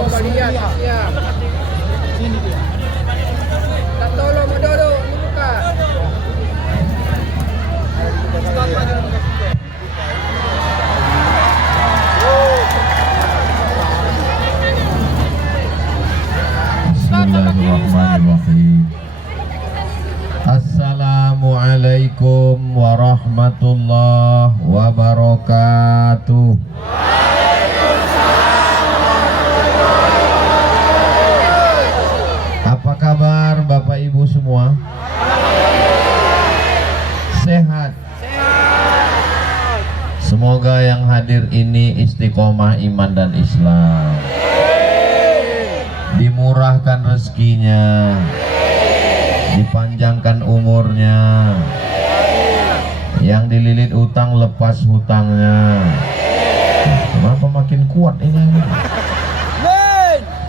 Coba lihat, ya. Tak tolong mendodo, buka. Bismillahirrahmanirrahim. Assalamualaikum warahmatullahi wabarakatuh. Apa kabar Bapak Ibu semua? Sehat? Semoga yang hadir ini istiqomah iman dan Islam, dimurahkan rezekinya, dipanjangkan umurnya, yang dililit utang lepas hutangnya. Kenapa makin kuat ini?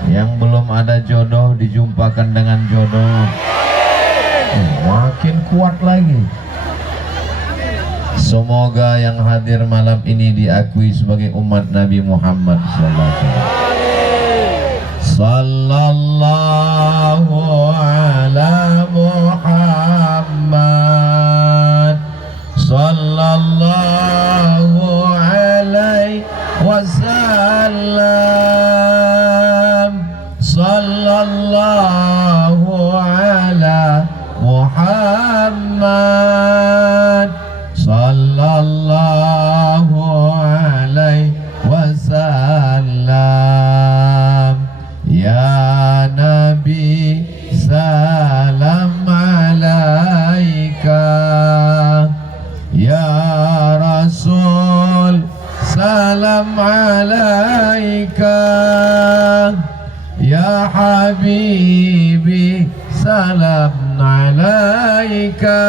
Yang belum ada jodoh dijumpakan dengan jodoh. Makin kuat lagi. Semoga yang hadir malam ini diakui sebagai umat Nabi Muhammad sallallahu ala Muhammad sallallahu alaihi wasallam sallallahu ala Muhammad sallallahu alaihi wasallam. Ya Nabi salam alaika, ya Rasul salam alaika, ya Habibi salam alaika,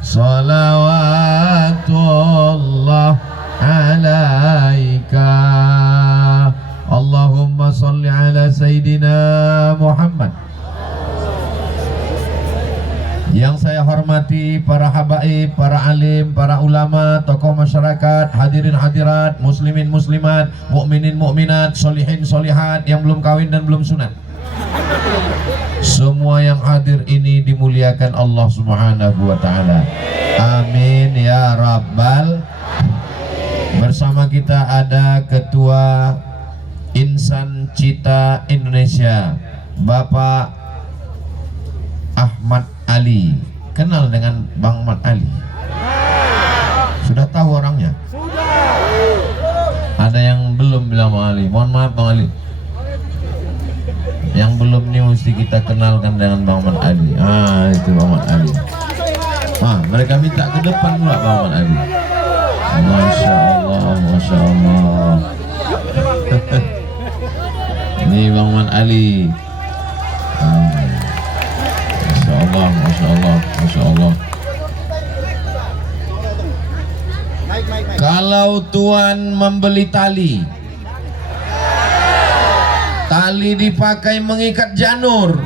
salawatullah alaika. Allahumma salli ala Sayyidina Muhammad. Yang saya hormati para habaib, para alim, para ulama, tokoh masyarakat, hadirin hadirat, muslimin muslimat, mukminin mukminat, solihin solihat, yang belum kawin dan belum sunat. Semua yang hadir ini dimuliakan Allah Subhanahu wa taala. Amin ya rabbal. Bersama kita ada Ketua Insan Cita Indonesia, Bapak Ahmad Ali. Kenal dengan Bang Ahmad Ali? Sudah tahu orangnya? Ada yang belum bilang Bang Ali. Mohon maaf Bang Ali. Yang belum nih mesti kita kenalkan dengan Bang Ahmad Ali. Itu Bang Ahmad Ali. Mereka minta ke depan pula Bang Ahmad Ali. Masya Allah, Masya Allah. Ini Bang Ahmad Ali. Masya Allah, Masya Allah, Masya Allah. Kalau Tuan membeli tali, tali dipakai mengikat janur,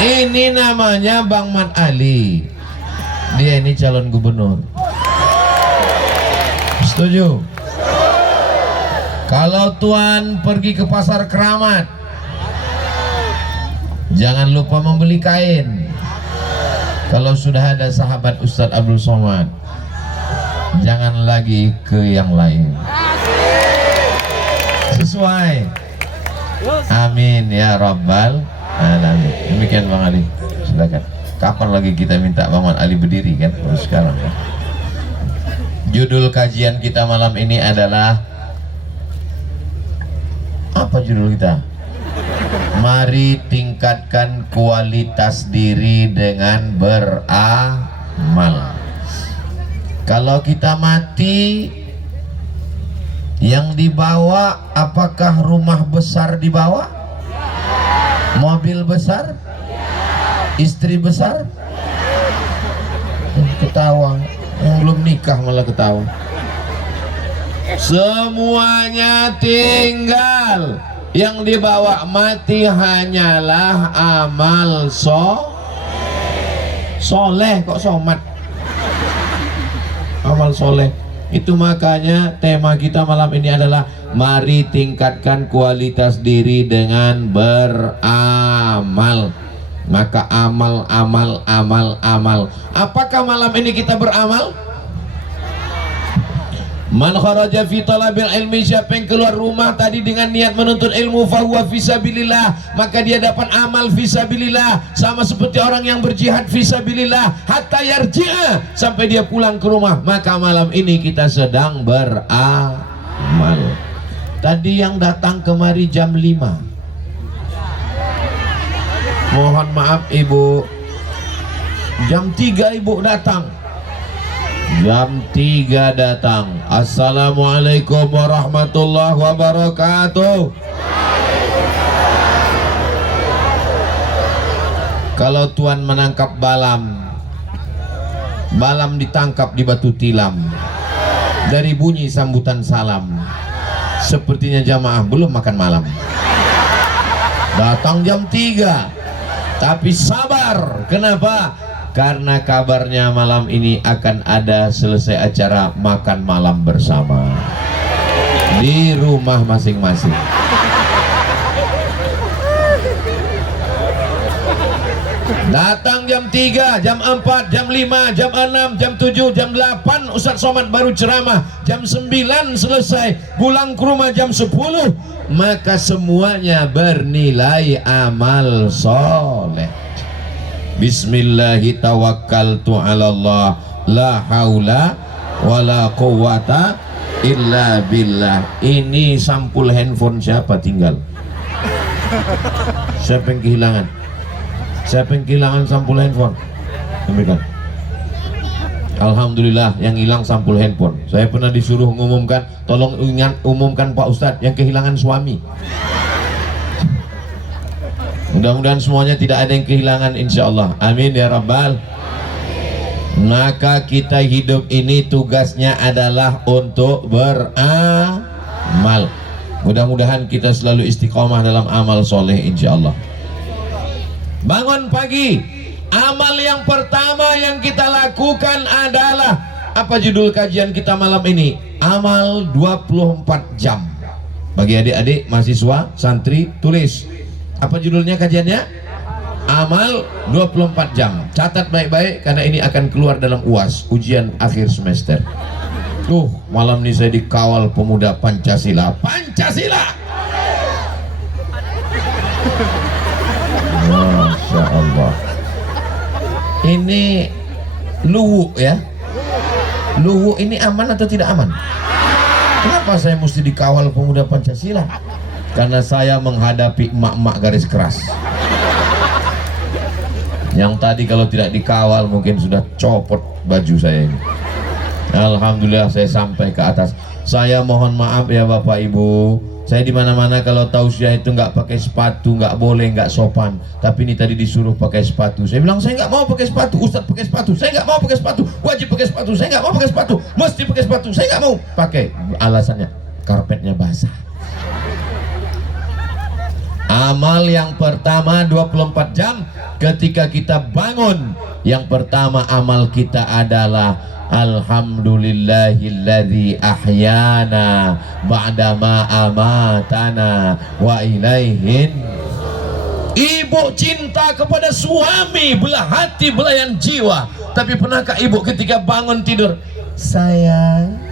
ini namanya Bang Ahmad Ali. Dia ini calon gubernur. Setuju? Kalau Tuan pergi ke pasar Keramat, jangan lupa membeli kain. Kalau sudah ada sahabat Ustadz Abdul Somad, jangan lagi ke yang lain. Sesuai. Amin ya rabbal alamin. Demikian Bang Ali. Silakan. Kapan lagi kita minta Bang Ali berdiri kan? Baru sekarang kan? Judul kajian kita malam ini adalah apa judul kita? Mari tingkatkan kualitas diri dengan beramal. Kalau kita mati, yang dibawa apakah rumah besar dibawa? Mobil besar? Istri besar? Ketawa. Yang belum nikah malah ketawa. Semuanya tinggal. Yang dibawa mati hanyalah amal soleh. Kok somat? Amal soleh. Itu makanya tema kita malam ini adalah mari tingkatkan kualitas diri dengan beramal. Maka amal. Apakah malam ini kita beramal? Man kharaja fi talabil ilmi, siapa yang keluar rumah tadi dengan niat menuntut ilmu, fahuwa fisabilillah, maka dia dapat amal fisabilillah, sama seperti orang yang berjihad fisabilillah, hatta yarji'a, sampai dia pulang ke rumah. Maka malam ini kita sedang beramal. Tadi yang datang kemari jam 5, mohon maaf ibu, jam 3 ibu datang, jam 3 datang. Assalamualaikum warahmatullahi wabarakatuh. Kalau tuan menangkap balam, balam ditangkap di batu tilam, dari bunyi sambutan salam, sepertinya jamaah belum makan malam. Datang jam 3, tapi sabar. Kenapa? Karena kabarnya malam ini akan ada selesai acara makan malam bersama di rumah masing-masing. Datang jam 3, jam 4, jam 5, jam 6, jam 7, jam 8 Ustadz Somad baru ceramah, jam 9 selesai, pulang ke rumah jam 10. Maka semuanya bernilai amal soleh. Bismillahi tawakkaltu ala Allah, la haula wala quwata illa billah. Ini sampul handphone siapa tinggal? Siapa yang kehilangan? Siapa yang kehilangan sampul handphone? Demikian. Alhamdulillah yang hilang sampul handphone. Saya pernah disuruh mengumumkan, tolong ingat umumkan Pak Ustadz yang kehilangan suami. Mudah-mudahan semuanya tidak ada yang kehilangan, insya Allah. Amin ya Rabbal. Maka kita hidup ini tugasnya adalah untuk beramal. Mudah-mudahan kita selalu istiqomah dalam amal soleh, insya Allah. Bangun pagi, amal yang pertama yang kita lakukan adalah, apa judul kajian kita malam ini? Amal 24 jam. Bagi adik-adik mahasiswa santri, tulis apa judulnya kajiannya? Amal 24 jam. Catat baik-baik karena ini akan keluar dalam UAS, ujian akhir semester. Malam ini saya dikawal pemuda Pancasila. Pancasila. Masya Allah. Ini luwu ya. Luwu ini aman atau tidak aman? Kenapa saya mesti dikawal pemuda Pancasila? Karena saya menghadapi emak-emak garis keras yang tadi kalau tidak dikawal mungkin sudah copot baju saya ini. Alhamdulillah saya sampai ke atas. Saya mohon maaf ya Bapak Ibu, saya di mana-mana kalau tausiah itu nggak pakai sepatu, nggak boleh, nggak sopan. Tapi ini tadi disuruh pakai sepatu. Saya bilang saya nggak mau pakai sepatu. Ustadz pakai sepatu. Saya nggak mau pakai sepatu. Wajib pakai sepatu. Saya nggak mau pakai sepatu. Mesti pakai sepatu. Saya nggak mau pakai. Alasannya karpetnya basah. Amal yang pertama 24 jam ketika kita bangun. Yang pertama amal kita adalah alhamdulillahilladzi ahyana ba'dama amatana wa ilaihin. Ibu cinta kepada suami, belah hati, belayan jiwa. Tapi pernahkah ibu ketika bangun tidur, sayang?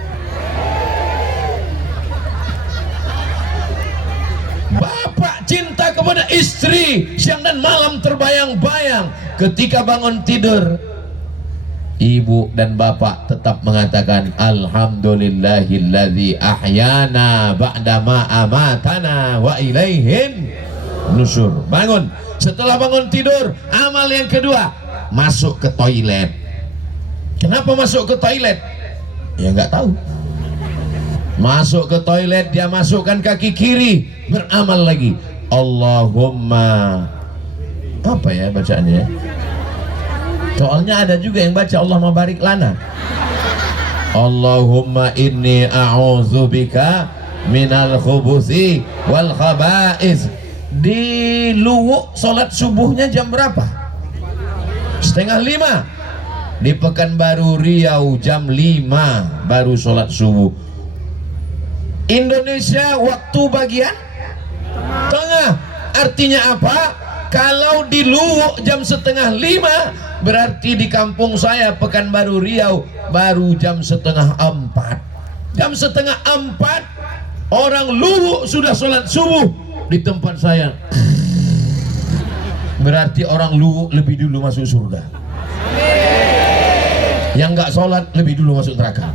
Bapak cinta kepada istri, siang dan malam terbayang-bayang. Ketika bangun tidur, ibu dan bapak tetap mengatakan alhamdulillahilladzi ahyana ba'dama amatana wa ilaihin nusyur. Bangun, setelah bangun tidur, amal yang kedua, masuk ke toilet. Kenapa masuk ke toilet? Ya nggak tahu. Masuk ke toilet, dia masukkan kaki kiri, beramal lagi. Allahumma, apa ya bacaannya? Soalnya ada juga yang baca Allahumma barik lana. Allahumma inni a'udzubika minal khubuthi wal khaba'is. Di Luwu sholat subuhnya jam berapa? 4:30. Di Pekanbaru Riau jam 5 baru sholat subuh. Indonesia waktu bagian tengah. Artinya apa? Kalau di Luwuk jam setengah 5, berarti di kampung saya Pekanbaru Riau baru jam setengah 4. Jam setengah 4 orang Luwuk sudah sholat subuh. Di tempat saya berarti orang Luwuk lebih dulu masuk surga. Yang nggak sholat lebih dulu masuk neraka.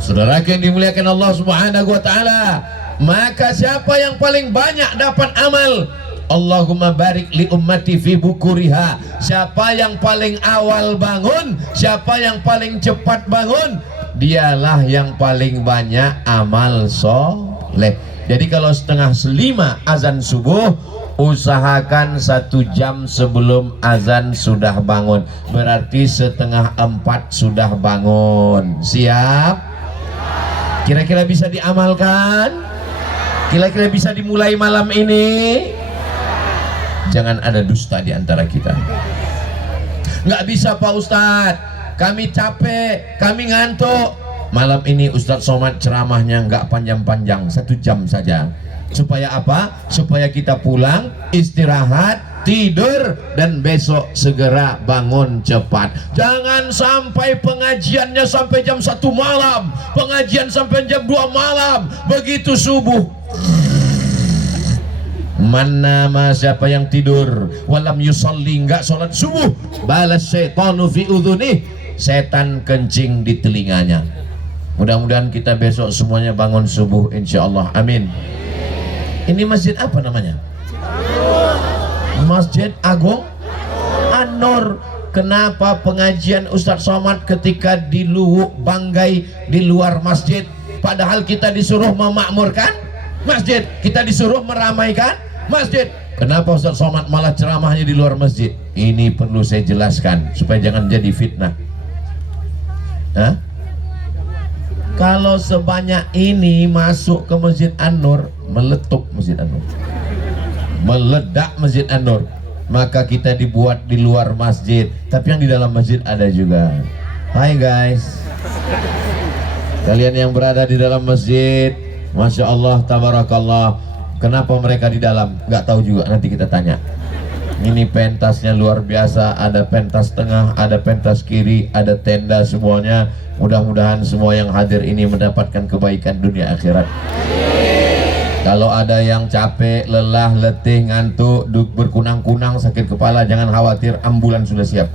Saudara yang dimuliakan Allah Subhanahu wa taala, maka siapa yang paling banyak dapat amal? Allahumma barik li ummati fi bukuriha. Siapa yang paling awal bangun, siapa yang paling cepat bangun, dialah yang paling banyak amal soleh. Jadi kalau setengah 5 azan subuh, usahakan 1 jam sebelum azan sudah bangun. Berarti setengah 4 sudah bangun. Siap? Kira-kira bisa diamalkan? Kira-kira bisa dimulai malam ini? Jangan ada dusta di antara kita. Nggak bisa Pak Ustadz, kami capek, kami ngantuk. Malam ini Ustadz Somad ceramahnya nggak panjang-panjang, 1 jam saja. Supaya apa? Supaya kita pulang, istirahat, tidur, dan besok segera bangun cepat. Jangan sampai pengajiannya sampai jam 1 malam, pengajian sampai jam 2 malam. Begitu subuh, mana siapa yang tidur walam yusalli, nggak sholat subuh, balas syaitanu fi udhunih, setan kencing di telinganya. Mudah-mudahan kita besok semuanya bangun subuh insyaallah, amin. Ini masjid apa namanya? Masjid Agung An-Nur. Kenapa pengajian Ustadz Somad ketika di Luwuk Banggai di luar masjid, padahal kita disuruh memakmurkan masjid, kita disuruh meramaikan masjid? Kenapa Ustadz Somad malah ceramahnya di luar masjid? Ini perlu saya jelaskan supaya jangan jadi fitnah. Hah? Kalau sebanyak ini masuk ke Masjid An-Nur, meletup Masjid An-Nur, meledak Masjid An-Nur, maka kita dibuat di luar masjid, tapi yang di dalam masjid ada juga. Hai guys, kalian yang berada di dalam masjid, Masya Allah, Tabarakallah. Kenapa mereka di dalam? Nggak tahu juga, nanti kita tanya. Ini pentasnya luar biasa, ada pentas tengah, ada pentas kiri, ada tenda, semuanya. Mudah-mudahan semua yang hadir ini mendapatkan kebaikan dunia akhirat. Kalau ada yang capek, lelah, letih, ngantuk, berkunang-kunang, sakit kepala, jangan khawatir, ambulan sudah siap.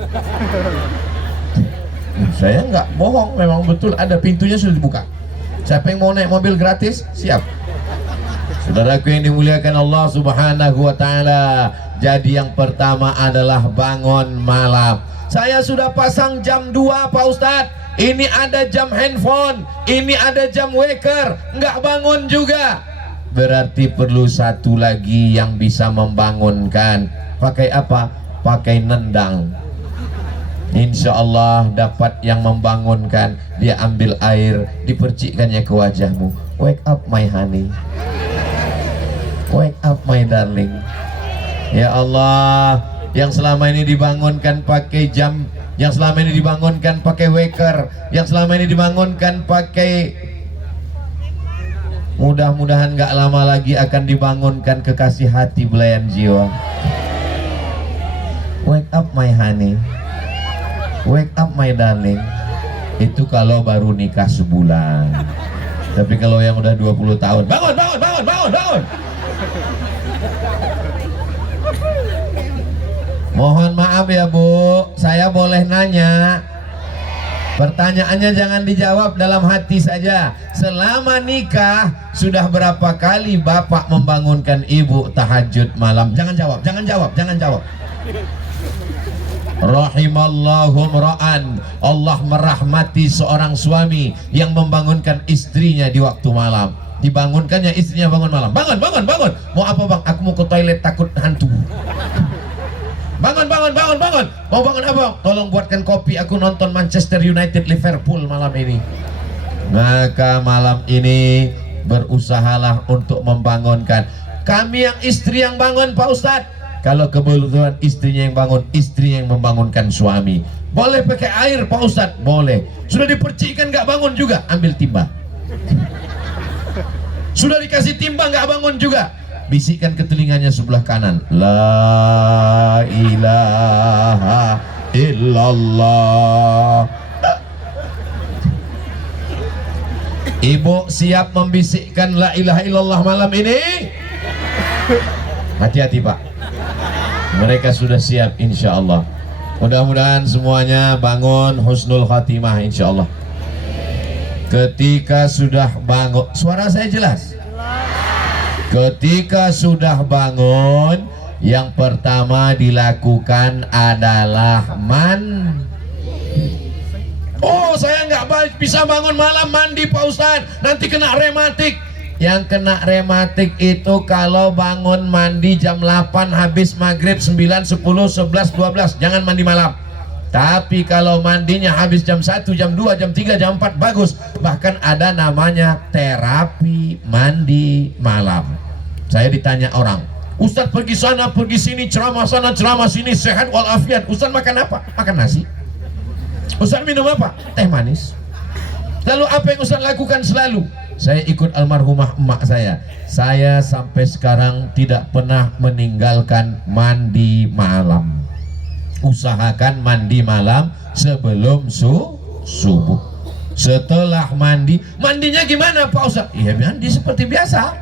Saya nggak bohong, memang betul ada, pintunya sudah dibuka. Siapa yang mau naik mobil gratis, siap. Saudaraku yang dimuliakan Allah Subhanahu wa taala, jadi yang pertama adalah bangun malam. Saya sudah pasang jam 2 Pak Ustadz. Ini ada jam handphone, ini ada jam waker, nggak bangun juga. Berarti perlu satu lagi yang bisa membangunkan. Pakai apa? Pakai nendang. Insya Allah dapat yang membangunkan. Dia ambil air, dipercikkannya ke wajahmu. Wake up my honey, wake up my darling. Ya Allah, yang selama ini dibangunkan pakai jam, yang selama ini dibangunkan pakai waker, yang selama ini dibangunkan pakai, mudah-mudahan gak lama lagi akan dibangunkan kekasih hati belayan jiwa. Wake up my honey, wake up my darling. Itu kalau baru nikah sebulan. Tapi kalau yang udah 20 tahun, bangun, bangun, bangun, bangun, bangun. Mohon maaf ya Bu, saya boleh nanya? Pertanyaannya jangan dijawab dalam hati saja. Selama nikah sudah berapa kali Bapak membangunkan Ibu tahajud malam? Jangan jawab, jangan jawab, jangan jawab. Rahimallahu ra'an, Allah merahmati seorang suami yang membangunkan istrinya di waktu malam. Dibangunkannya istrinya bangun malam. Bangun, bangun, bangun. Mau apa bang? Aku mau ke toilet takut hantu. Bangun, bangun, bangun, bangun. Mau bangun apa? Tolong buatkan kopi, aku nonton Manchester United Liverpool malam ini. Maka malam ini berusahalah untuk membangunkan. Kami yang istri yang bangun Pak Ustadz. Kalau kebetulan istrinya yang bangun, istri yang membangunkan suami. Boleh pakai air Pak Ustadz? Boleh. Sudah dipercikkan nggak bangun juga? Ambil timba. Sudah dikasih timba nggak bangun juga? Bisikkan ke telinganya sebelah kanan. La ilaha illallah. Ibu siap membisikkan la ilaha illallah malam ini? Hati-hati Pak, mereka sudah siap insya Allah. Mudah-mudahan semuanya bangun husnul khatimah insya Allah. Ketika sudah bangun, suara saya jelas? Ketika sudah bangun, yang pertama dilakukan adalah oh, saya nggak bisa bangun malam mandi Pak Ustadz, nanti kena rematik. Yang kena rematik itu kalau bangun mandi jam 8 habis maghrib 9, 10, 11, 12, jangan mandi malam. Tapi kalau mandinya habis jam 1, jam 2, jam 3, jam 4 bagus. Bahkan ada namanya terapi mandi malam. Saya ditanya orang, Ustadz pergi sana pergi sini, ceramah sana ceramah sini, sehat walafiat. Ustadz makan apa? Makan nasi. Ustadz minum apa? Teh manis. Lalu apa yang Ustadz lakukan selalu? Saya ikut almarhumah emak saya. Saya sampai sekarang tidak pernah meninggalkan mandi malam. Usahakan mandi malam sebelum subuh. Setelah mandi, mandinya gimana Pak Ustadz? Iya mandi seperti biasa.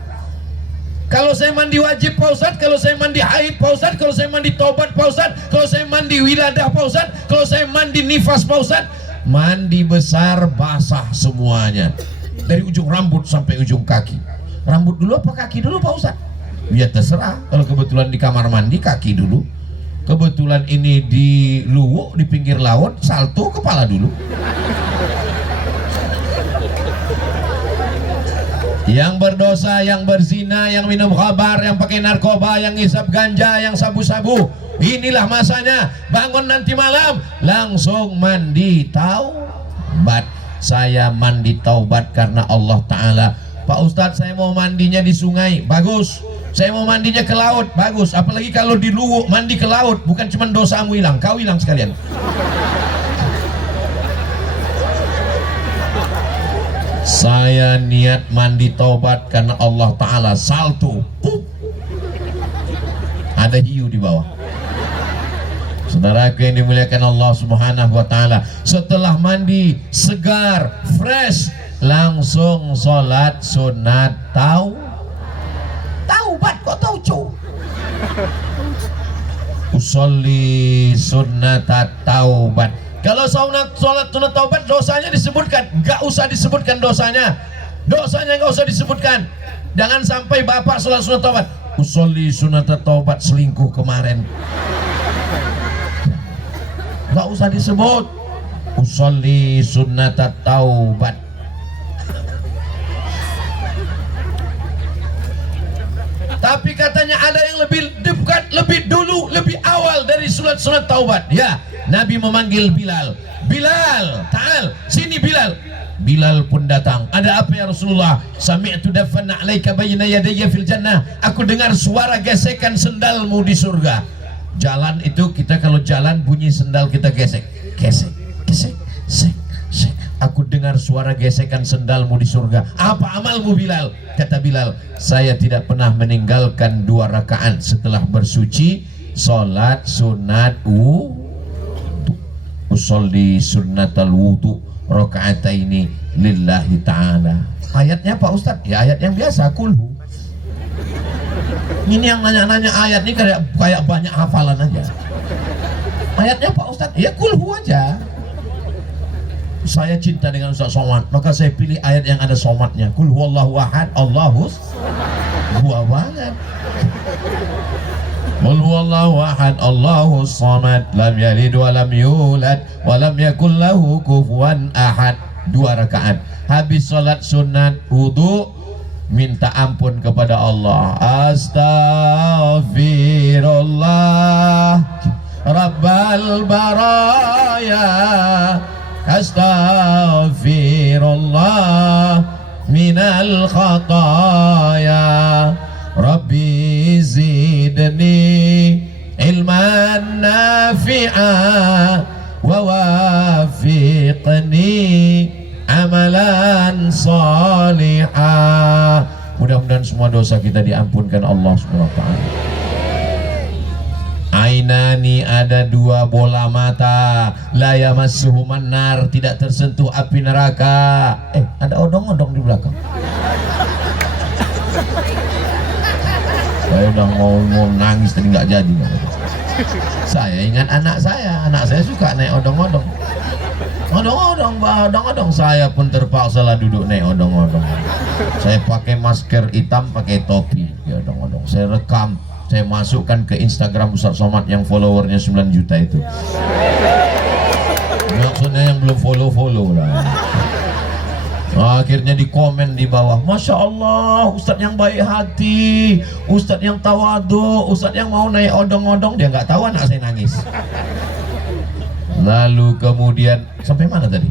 Kalau saya mandi wajib Pak Ustadz, kalau saya mandi haid Pak Ustadz, kalau saya mandi taubat Pak Ustadz, kalau saya mandi wiladah Pak Ustadz, kalau saya mandi nifas Pak Ustadz, mandi besar basah semuanya. Dari ujung rambut sampai ujung kaki. Rambut dulu apa kaki dulu Pak Ustadz? Ya terserah. Kalau kebetulan di kamar mandi kaki dulu. Kebetulan ini di Luwuk di pinggir laut, salto kepala dulu. Yang berdosa, yang berzina, yang minum khamar, yang pakai narkoba, yang ngisap ganja, yang sabu-sabu, inilah masanya. Bangun nanti malam langsung mandi taubat. Saya mandi taubat karena Allah Ta'ala. Pak Ustadz saya mau mandinya di sungai, bagus. Saya mau mandinya ke laut, bagus. Apalagi kalau di Luwuk mandi ke laut, bukan cuma dosamu hilang, kau hilang sekalian. Saya niat mandi taubat karena Allah Ta'ala, salto, ada hiu di bawah. Saudaraku yang dimuliakan Allah Subhanahu wa Ta'ala, setelah mandi segar, fresh, langsung sholat sunat taubat. Kok tahu cu? Usolli sunat taubat. Kalau sholat sunat taubat dosanya disebutkan, nggak usah disebutkan dosanya nggak usah disebutkan. Jangan sampai bapak sholat sunat taubat, usolli sunat taubat selingkuh kemarin, nggak usah disebut. Usolli sunat taubat. Tapi katanya ada yang lebih dekat, lebih dulu, lebih awal dari sunat taubat. Ya, Nabi memanggil Bilal. Bilal, ta'al, sini Bilal. Bilal pun datang. Ada apa ya Rasulullah? Sami'tu dafanna 'alaika bayna yadayya fil jannah. Aku dengar suara gesekan sendalmu di surga. Jalan itu kita kalau jalan bunyi sendal kita gesek, gesek, gesek, gesek, gesek. Aku dengar suara gesekan sendalmu di surga. Apa amalmu Bilal? Kata Bilal, saya tidak pernah meninggalkan 2 rakaat setelah bersuci, sholat sunat usolli sunnatal wudu rakaataini lillahi ta'ala. Ayatnya Pak Ustadz? Ya ayat yang biasa, kulhu. Ini yang nanya-nanya ayat ini kayak banyak hafalan aja. Ayatnya Pak Ustadz? Ya kulhu aja. Saya cinta dengan Ustaz Somad, maka saya pilih ayat yang ada somatnya. Kul huwallahu ahad, Allahus gua banget. Kul huwallahu ahad, Allahus samad, lam yalid wa lam yulad wa lam yakul lahu kufuwan ahad. 2 rakaat. Habis salat sunat wudu, minta ampun kepada Allah. Astaghfirullah Rabbal baraya, astaghfirullah minal khataya, Rabbi zidni nafi'a wa wafiqni amalan salihah. Mudah-mudahan semua dosa kita diampunkan Allah Subhanahu wa ta'ala. Ainani, ada dua bola mata, la yamassuhuman nar, tidak tersentuh api neraka. Ada odong-odong di belakang. Saya udah mau nangis tadi nggak jadi. Saya ingat anak saya suka naik odong-odong. Odong-odong, saya pun terpaksa lah duduk naik odong-odong. Saya pakai masker hitam, pakai topi di odong-odong. Saya rekam, saya masukkan ke Instagram Ustaz Somad yang followernya 9 juta itu. Maksudnya yang belum follow lah. Akhirnya di komen di bawah, Masya Allah, Ustadz yang baik hati, Ustadz yang tawadu, Ustadz yang mau naik odong-odong. Dia nggak tahu anak saya nangis. Lalu kemudian sampai mana tadi?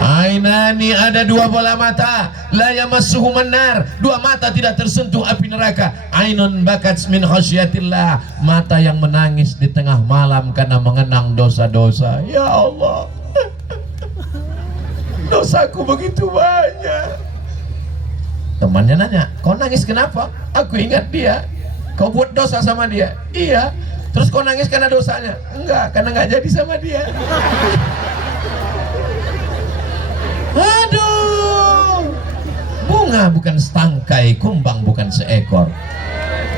Ainani, ada dua bola mata, la yamassuhuman nar, dua mata tidak tersentuh api neraka. Ainun bakat min khasyatillah, mata yang menangis di tengah malam karena mengenang dosa-dosa. Ya Allah, dosaku begitu banyak. Temannya nanya, kau nangis kenapa? Aku ingat dia, kau buat dosa sama dia. Iya. Terus kau nangis karena dosanya? Enggak, karena nggak jadi sama dia. Aduh, bunga bukan setangkai, kumbang bukan seekor.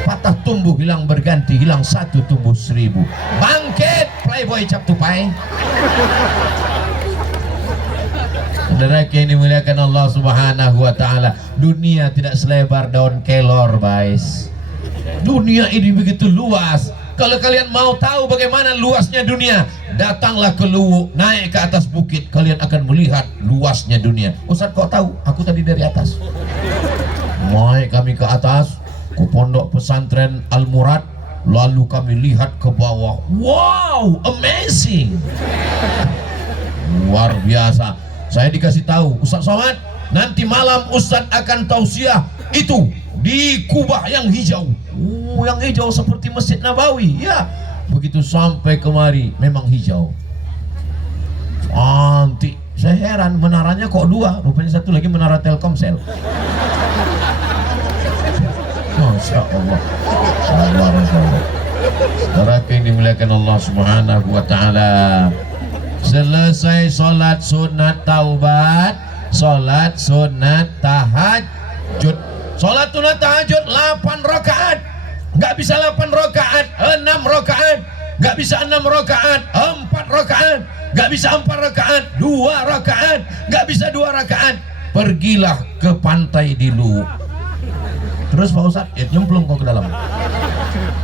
Patah tumbuh hilang berganti, hilang satu tumbuh 1000. Bangkit, playboy cap tupai. Saudara yang dimuliakan Allah Subhanahu wa ta'ala, dunia tidak selebar daun kelor, guys. Dunia ini begitu luas. Kalau kalian mau tahu bagaimana luasnya dunia, datanglah ke Luwu, naik ke atas bukit, kalian akan melihat luasnya dunia. Ustaz, kok tahu? Aku tadi dari atas. Naik kami ke atas, ke pondok pesantren Al-Murad, lalu kami lihat ke bawah. Wow, amazing. Luar biasa. Saya dikasih tahu, Ustaz Somad, nanti malam Ustaz akan tausiah itu di Kubah yang hijau. Yang hijau seperti Masjid Nabawi. Ya, begitu sampai kemari memang hijau. Cantik. Saya heran, menaranya kok 2, rupanya satu lagi menara Telkomsel. Masya Allah. Saudara yang dimuliakan Allah Subhanahu wa ta'ala, selesai sholat sunat taubat, sholat sunat tahajud. Sholat sunat tahajud 8 rakaat. Nggak bisa 8 rakaat, 6 rakaat. Nggak bisa 6 rakaat, 4 rakaat. Nggak bisa 4 rakaat, 2 rakaat. Nggak bisa 2 rakaat. Pergilah ke pantai di Luwu. Terus Pak Ustadz, nyemplung kok ke dalam.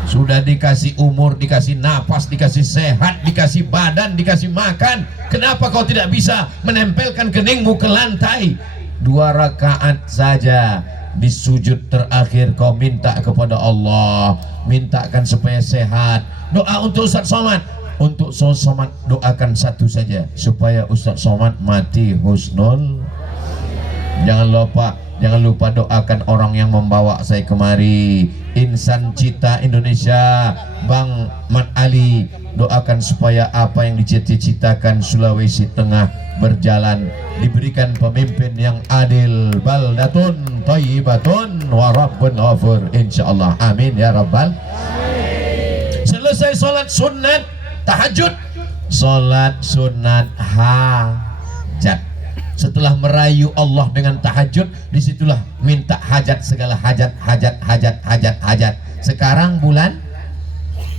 Sudah dikasih umur, dikasih napas, dikasih sehat, dikasih badan, dikasih makan. Kenapa kau tidak bisa menempelkan keningmu ke lantai? 2 rakaat saja. Di sujud terakhir kau minta kepada Allah, mintakan supaya sehat. Doa untuk Ustaz Somad. Untuk Ustaz Somad doakan satu saja, supaya Ustaz Somad mati husnul. Jangan lupa doakan orang yang membawa saya kemari, Insan Cita Indonesia, Bang Mat Ali. Doakan supaya apa yang dicita-citakan Sulawesi Tengah berjalan, diberikan pemimpin yang adil, baldatun thayyibatun wa rabbun ghafur, insyaallah. Amin ya rabbal. Selesai sholat sunat tahajud, sholat sunat hajat. Setelah merayu Allah dengan tahajud, disitulah minta hajat, segala hajat. Sekarang bulan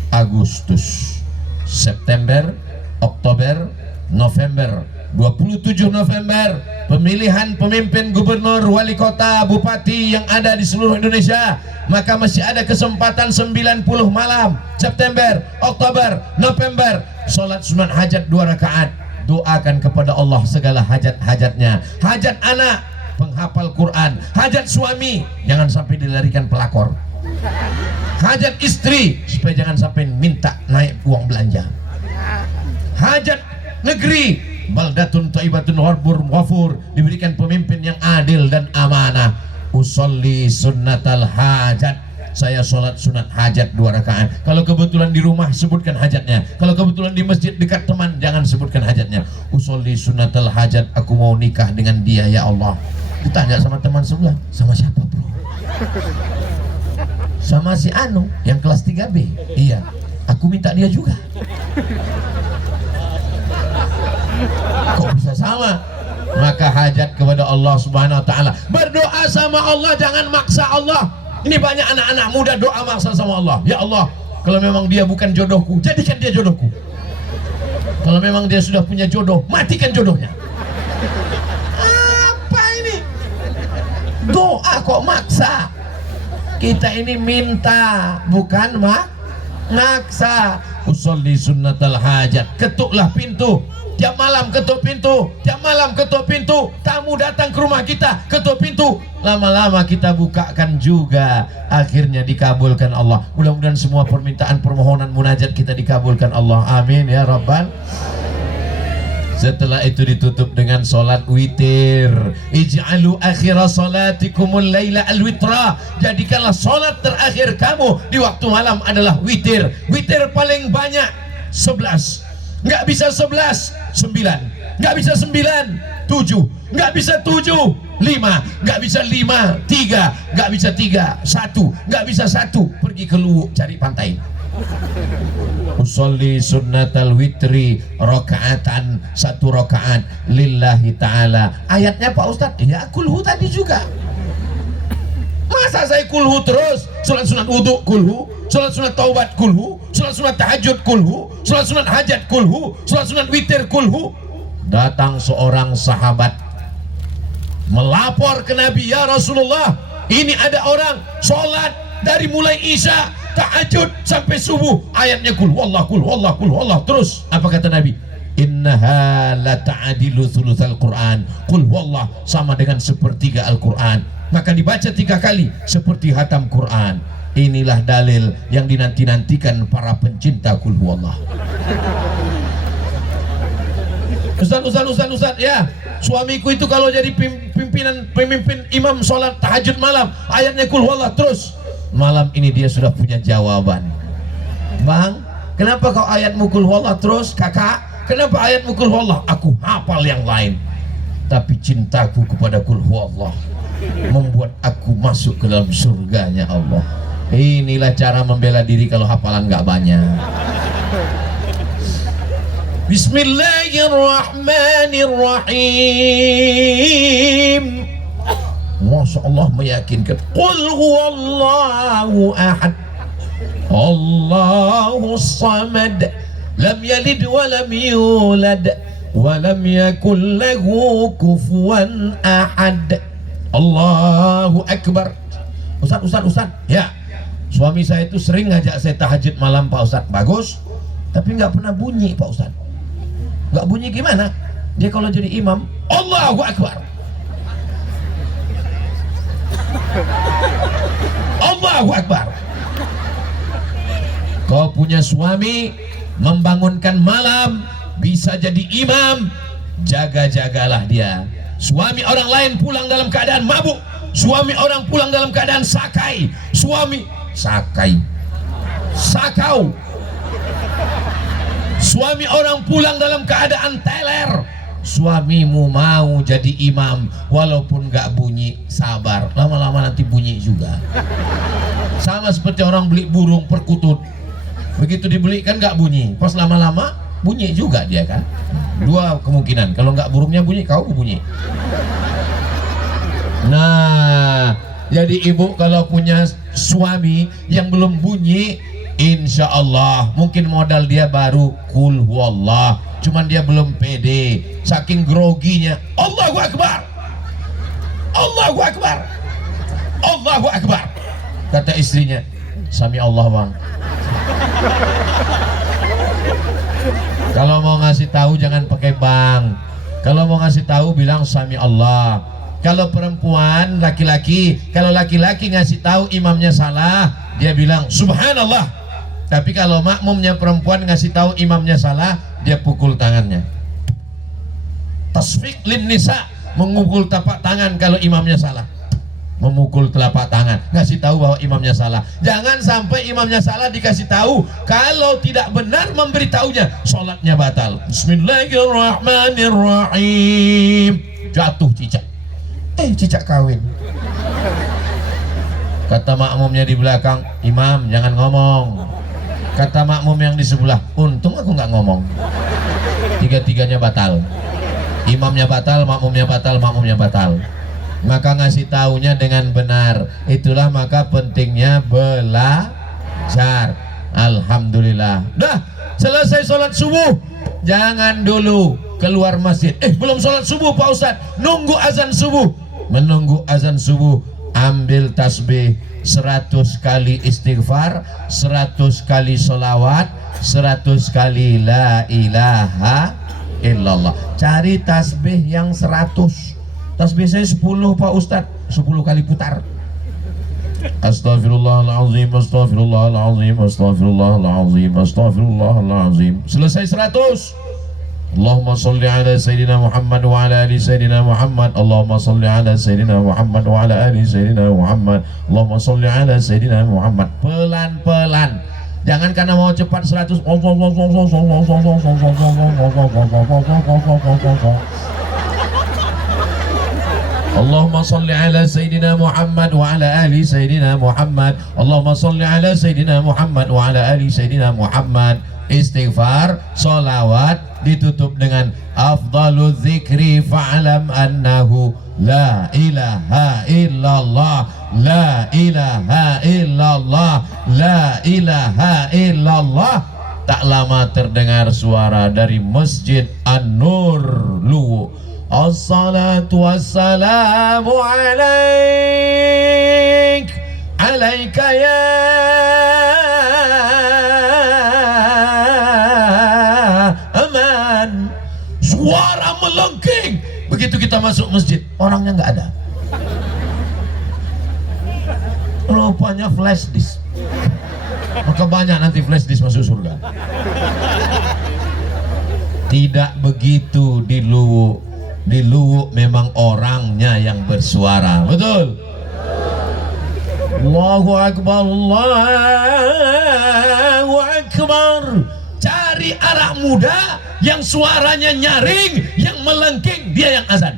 Agustus, September, Oktober, November. 27 November pemilihan pemimpin gubernur, wali kota, bupati yang ada di seluruh Indonesia. Maka masih ada kesempatan 90 malam, September, Oktober, November, sholat sunat hajat 2 rakaat. Doakan kepada Allah segala hajat-hajatnya. Hajat anak, penghafal Quran. Hajat suami, jangan sampai dilarikan pelakor. Hajat istri, supaya jangan sampai minta naik uang belanja. Hajat negeri, baldatun thayyibatun rabbun ghafur, diberikan pemimpin yang adil dan amanah. Usolli sunnatal hajat, saya sholat sunat hajat 2 rakaat. Kalau kebetulan di rumah, sebutkan hajatnya. Kalau kebetulan di masjid dekat teman, jangan sebutkan hajatnya. Usolli sunatal hajat, aku mau nikah dengan dia ya Allah. Ditanya sama teman sebelah, sama siapa bro? Sama si Anu yang kelas 3B. Iya, aku minta dia juga. Kok bisa sama? Maka hajat kepada Allah Subhanahu wa taala. Berdoa sama Allah, jangan maksa Allah. Ini banyak anak-anak muda doa maksa sama Allah. Ya Allah, kalau memang dia bukan jodohku, jadikan dia jodohku. Kalau memang dia sudah punya jodoh, matikan jodohnya. Apa ini? Doa kok maksa? Kita ini minta, bukan maksa. Usolli sunnatal hajat. Ketuklah pintu. Tiap malam ketuk pintu, tiap malam ketuk pintu. Tamu datang ke rumah kita, ketuk pintu. Lama-lama kita bukakan juga. Akhirnya dikabulkan Allah. Mudah-mudahan semua permintaan, permohonan, munajat kita dikabulkan Allah. Amin ya Rabbal. Setelah itu ditutup dengan sholat witir. Ij'alu akhira salatikumul laila al-witra. Jadikanlah sholat terakhir kamu di waktu malam adalah witir. Witir paling banyak 11. Nggak bisa 11, 9. Nggak bisa 9, 7. Nggak bisa 7, 5. Nggak bisa 5, 3. Nggak bisa 3, 1. Nggak bisa 1, pergi ke Luwuk cari pantai. Usolli sunnatal witri rakaatan, 1 rakaat lillahi ta'ala. Ayatnya Pak Ustadz, ya kulhu tadi juga. Masa saya kulhu terus? Sholat sunat wudhu kulhu, sholat sunat taubat kulhu, sholat sunat tahajud kulhu, sholat sunat hajat kulhu, sholat sunat witir kulhu. Datang seorang sahabat melapor ke Nabi, ya Rasulullah, ini ada orang sholat dari mulai isya, tahajud sampai subuh, ayatnya kulhu Allah, kulhu Allah, kulhu Allah terus. Apa kata Nabi? Innaha la ta'adilu thulutsal Qur'an. Qul huwallah sama dengan sepertiga Al-Qur'an. Maka dibaca 3 kali seperti hatam Quran. Inilah dalil yang dinanti-nantikan para pencinta qul huwallah. Ustaz ya, suamiku itu kalau jadi pemimpin imam sholat tahajud malam, ayatnya qul huwallah terus. Malam ini dia sudah punya jawaban. Bang, kenapa kau ayatmu qul huwallah terus? Kakak, kenapa ayatmu qul huwallah? Aku hafal yang lain, tapi cintaku kepada qul huwallah membuat aku masuk ke dalam surganya Allah. Inilah cara membela diri kalau hafalan nggak banyak. Bismillahirrahmanirrahim. Masya Allah meyakinkan. Qul huwallahu ahad, Allahus samad, lam yalid wa lam yulad wa lam yakul lahu kufuwan ahad. Allahu Akbar. Ustaz, ya, suami saya itu sering ngajak saya tahajud malam Pak Ustaz. Bagus, tapi nggak pernah bunyi Pak Ustaz. Nggak bunyi gimana? Dia kalau jadi imam, Allahu Akbar, Allahu Akbar. Kau punya suami membangunkan malam, bisa jadi imam, jaga-jagalah dia. Suami orang lain pulang dalam keadaan mabuk, suami orang pulang dalam keadaan sakai, sakau. Suami orang pulang dalam keadaan teler. Suamimu mau jadi imam walaupun gak bunyi, sabar, lama-lama nanti bunyi juga. Sama seperti orang beli burung perkutut, begitu dibeli kan gak bunyi, pas lama-lama bunyi juga dia kan. 2 kemungkinan, kalau nggak burungnya bunyi, kau bunyi. Nah, jadi ibu kalau punya suami yang belum bunyi, insya Allah mungkin modal dia baru qul huwallah, cuman dia belum pede, saking groginya. Allahu Akbar, Allahu Akbar, Allahu Akbar. Kata istrinya, sami Allah bang. Kalau mau ngasih tahu jangan pakai bang. Kalau mau ngasih tahu bilang sami Allah. Kalau perempuan, laki-laki, kalau laki-laki ngasih tahu imamnya salah, dia bilang subhanallah. Tapi kalau makmumnya perempuan ngasih tahu imamnya salah, dia pukul tangannya. Tasfiq lin nisa, mengukul tapak tangan kalau imamnya salah. memukul telapak tangan, ngasih tahu bahwa imamnya salah. Jangan sampai imamnya salah dikasih tahu, kalau tidak benar memberitahunya, sholatnya batal. Bismillahirrahmanirrahim. Jatuh cicak, cicak kawin. Kata makmumnya di belakang, imam jangan ngomong. Kata makmum yang di sebelah, untung aku nggak ngomong. Tiga-tiganya batal. Imamnya batal, makmumnya batal, makmumnya batal. Maka ngasih taunya dengan benar. Itulah maka pentingnya belajar. Alhamdulillah. Dah selesai sholat subuh, jangan dulu keluar masjid. Belum sholat subuh Pak Ustadz, nunggu azan subuh. Menunggu azan subuh, ambil tasbih 100 kali istighfar, 100 kali sholawat, 100 kali la ilaha illallah. Cari tasbih yang 100. Tasbih saya 10 Pak Ustadz, 10 kali putar. Astaghfirullahaladzim, astaghfirullahaladzim, astaghfirullahaladzim, astaghfirullahaladzim. Selesai 100. Allahumma salli ala Sayyidina Muhammad wa ala ali Sayyidina Muhammad. Allahumma salli ala Sayyidina Muhammad wa ala ali Sayyidina Muhammad. Allahumma salli ala Sayyidina Muhammad. Pelan-pelan. Jangan karena mau cepat 100. Allahumma salli ala Sayyidina Muhammad wa ala ali Sayyidina Muhammad. Allahumma salli ala Sayyidina Muhammad wa ala ali Sayyidina Muhammad. Istighfar, sholawat ditutup dengan afdalu dzikri fa'lam annahu la ilaha illallah, la ilaha illallah, la ilaha illallah. Tak lama terdengar suara dari Masjid An-Nur Luwu. Assalatu wassalamu alaik, alaika ya aman. Suara melengking. Begitu kita masuk masjid, orangnya nggak ada. Rupanya flash disk. Maka banyak nanti flash disk masuk surga. Tidak begitu di Luwu. Di Luwu memang orangnya yang bersuara, betul? Allahu Akbar, Allahu Akbar. Cari anak muda yang suaranya nyaring, yang melengking, dia yang azan.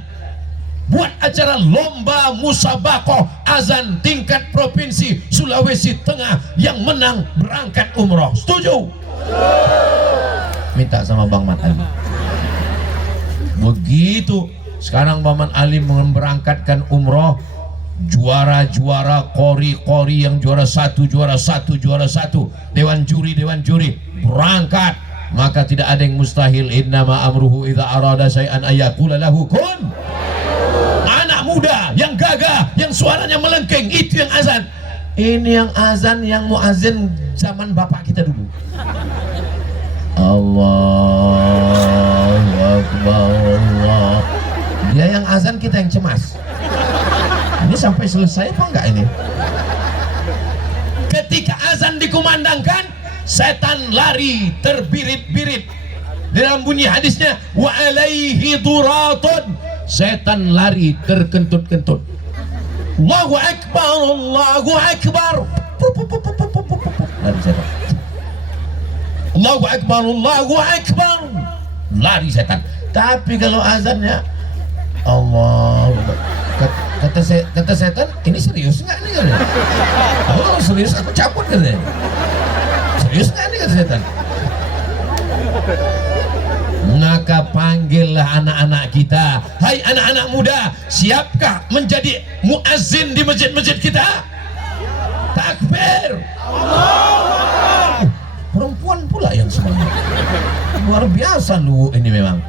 Buat acara lomba musabakoh azan tingkat provinsi Sulawesi Tengah, yang menang berangkat umroh. Setuju? Minta sama Bang Mat Ali. Begitu sekarang Bang Mat Ali memberangkatkan umroh, juara-juara kori-kori yang juara satu, dewan juri berangkat. Maka tidak ada yang mustahil. Innama amruhu idza arada syai'an ayyaqula lahu kun. Anak muda yang gagah, yang suaranya melengking, itu yang azan. Ini yang azan, yang muazin zaman bapak kita dulu. Allahu Akbar, Allah. Dia yang azan, kita yang cemas. Ini sampai selesai apa enggak ini? Ketika azan dikumandangkan, setan lari terbirit-birit. Dalam bunyi hadisnya, wa alaihi duratun. Setan lari terkentut-kentut. Allahu Akbar, Allahu Akbar. Lari setan. Allahu Akbar, Allahu Akbar. Lari setan. Tapi kalau azannya Allah, kata setan, ini serius nggak nih katanya? Oh serius, aku cabut katanya. Serius nggak nih kata setan? Maka panggillah anak-anak kita. Hai anak-anak muda, siapkah menjadi muazzin di masjid-masjid kita? Takbir. Perempuan pula yang semangat. Luar biasa lu ini memang.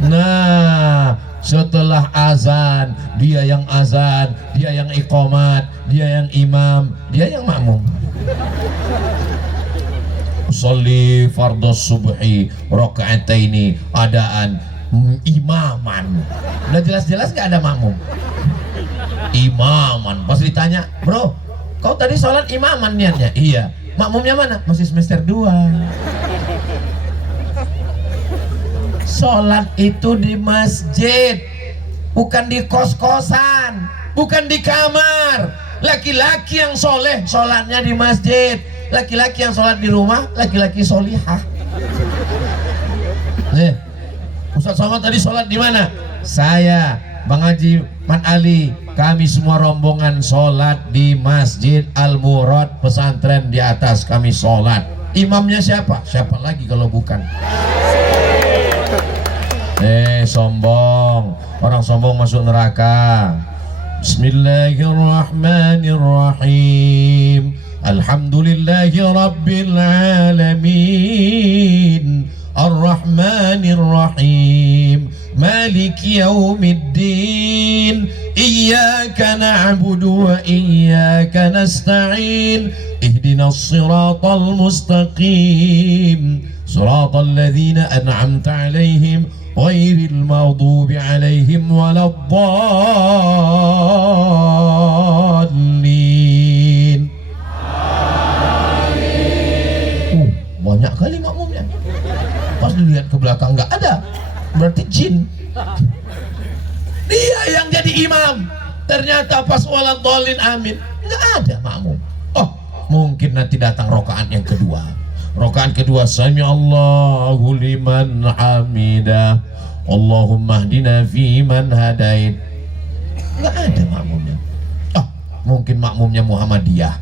Nah, setelah azan, dia yang azan, dia yang iqamat, dia yang imam, dia yang makmum. Sholli fardhus subhi raka'ataini, adaan imaman. Udah jelas-jelas nggak ada makmum. Imaman. Pas ditanya, bro, kau tadi sholat imaman niatnya? Iya. Makmumnya mana? Masih semester 2. Sholat itu di masjid. bukan di kos-kosan, bukan di kamar. Laki-laki yang soleh sholatnya di masjid, laki-laki yang sholat di rumah laki-laki solihah. Nih, Ustaz Somad tadi sholat di mana? Saya, Bang Haji, Man Ali, kami semua rombongan sholat di Masjid Al-Murad pesantren di atas. Kami sholat. Imamnya siapa? Siapa lagi kalau bukan? Sombong. Orang sombong masuk neraka. Bismillahirrahmanirrahim. Alhamdulillahi Rabbil Alamin. Ar-Rahmanir-Rahim. Maliki Yawmiddin. Iyyaka na'budu wa iyyaka nasta'in. Ihdinas siratal mustaqim. Siratal ladzina an'amta 'alaihim ghairil maghdubi 'alaihim waladdallin. Banyak kali makmumnya. Pas dilihat ke belakang nggak ada, berarti jin. Dia yang jadi imam. Ternyata pas waladdallin amin nggak ada makmum. Oh, mungkin nanti datang rokaat yang kedua. Rokaat kedua, sami Allahu liman hamidah, Allahumma hdina fi man hadait. Nggak ada makmumnya. Oh, mungkin makmumnya Muhammadiyah,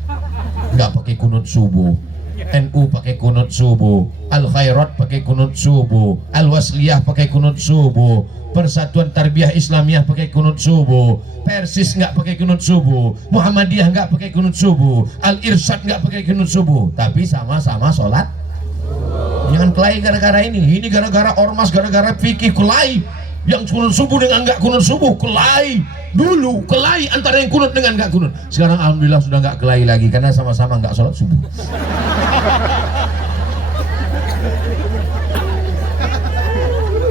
nggak pakai kunut subuh. NU pakai kunut subuh, Al Khairat pakai kunut subuh, Al Wasliyah pakai kunut subuh, Persatuan Tarbiyah Islamiyah pakai kunut subuh, Persis nggak pakai kunut subuh, Muhammadiyah nggak pakai kunut subuh, Al Irsyad nggak pakai kunut subuh, tapi sama-sama sholat. Jangan kelahi gara-gara ini gara-gara ormas, gara-gara fikih kelahi. Yang kunut subuh dengan nggak kunut subuh kelahi. Dulu kelahi antara yang kunut dengan nggak kunut. Sekarang alhamdulillah sudah nggak kelahi lagi karena sama-sama nggak sholat subuh.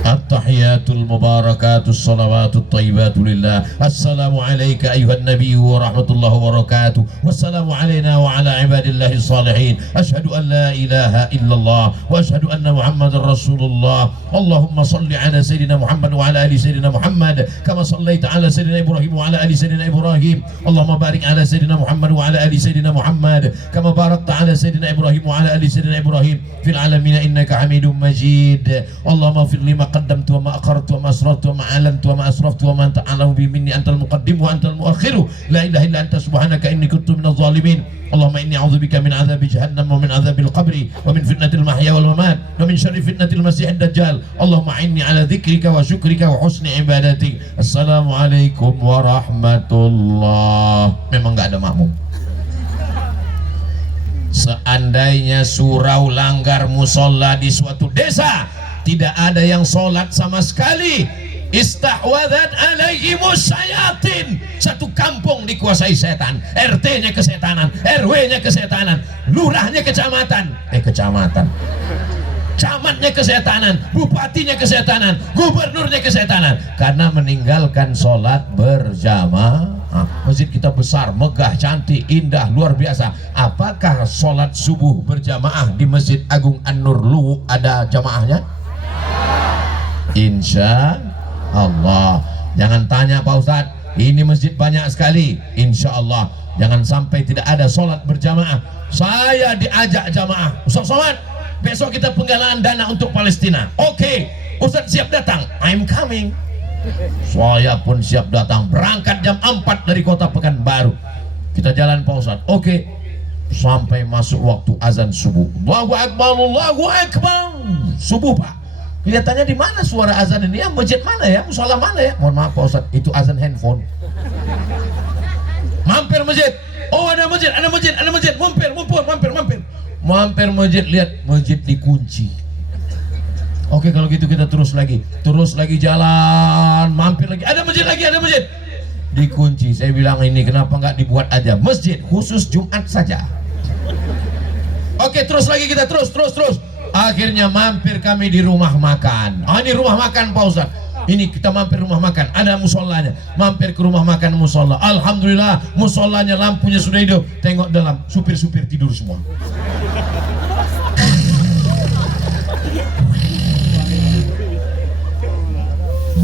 At-tahiyatul mubarakatus salawatut thayyibatu lillah. Assalamu alayka ayuhan nabiyyu wa rahmatullahi wa barakatuh. Wassalamu alayna wa ala ibadillahi salihin. Ashhadu an la ilaha illallah wa ashhadu anna Muhammadar Rasulullah. Allahumma salli ala sayyidina Muhammad wa ala ali sayyidina Muhammad kama sallaita ala sayyidina Ibrahim wa ala ali sayyidina Ibrahim. Allahumma barik ala sayyidina Muhammad wa ala ali sayyidina Muhammad kama barakta ala sayyidina Ibrahim wa ala ali sayyidina Ibrahim fil alamin innaka Hamidum Majid. Allahumma ighfir lima قدمت وما أخرت وما أسررت وما أعلنت وما أسرفت وما أنت أعلم به مني أنت المقدم وأنت المؤخر لا إله إلا أنت سبحانك إني كنت من الظالمين. اللهم إني أعوذ بك من عذاب جهنم ومن عذاب القبر ومن فتنة المحيا والممات ومن شر فتنة المسيح الدجال. اللهم أعني على ذكرك وشكرك وحسن عبادتك. السلام عليكم warahmatullah. Memang nggak ada makmum. Seandainya surau langgar musola di suatu desa, tidak ada yang sholat sama sekali, istahwadat alaihimus syayatin. Satu kampung dikuasai setan, RT-nya kesetanan, RW-nya kesetanan, lurahnya kecamatan, camatnya kesetanan, bupatinya kesetanan, gubernurnya kesetanan, karena meninggalkan sholat berjamaah. Masjid kita besar, megah, cantik, indah, luar biasa. Apakah sholat subuh berjamaah di Masjid Agung An-Nur Luwu ada jamaahnya? Insya Allah. Jangan tanya Pak Ustadz, ini masjid banyak sekali. Insya Allah. Jangan sampai tidak ada sholat berjamaah. Saya diajak jamaah, Ustaz Somad, besok kita penggalangan dana untuk Palestina. Oke, Ustadz siap datang. I'm coming. Saya pun siap datang. Berangkat jam 4 dari kota Pekanbaru. Kita jalan Pak Ustadz. Oke. Sampai masuk waktu azan subuh. Allahu Akbar, Allahu Akbar. Subuh Pak. Kelihatannya di mana suara azan ini? Ya, masjid mana ya? Musola mana ya? Mohon maaf Pak Ustadz, itu azan handphone. Mampir masjid. Oh ada masjid, ada masjid, ada masjid. Mampir masjid, lihat masjid dikunci. Oke kalau gitu kita terus lagi jalan, mampir lagi. Ada masjid lagi, ada masjid. Dikunci. Saya bilang ini kenapa nggak dibuat aja masjid khusus Jumat saja. Oke terus lagi kita terus. Akhirnya mampir kami di rumah makan. Ini rumah makan Pak Ustadz. Ini kita mampir rumah makan, ada musolanya. Mampir ke rumah makan musola. Alhamdulillah musolanya lampunya sudah hidup. Tengok dalam, supir-supir tidur semua.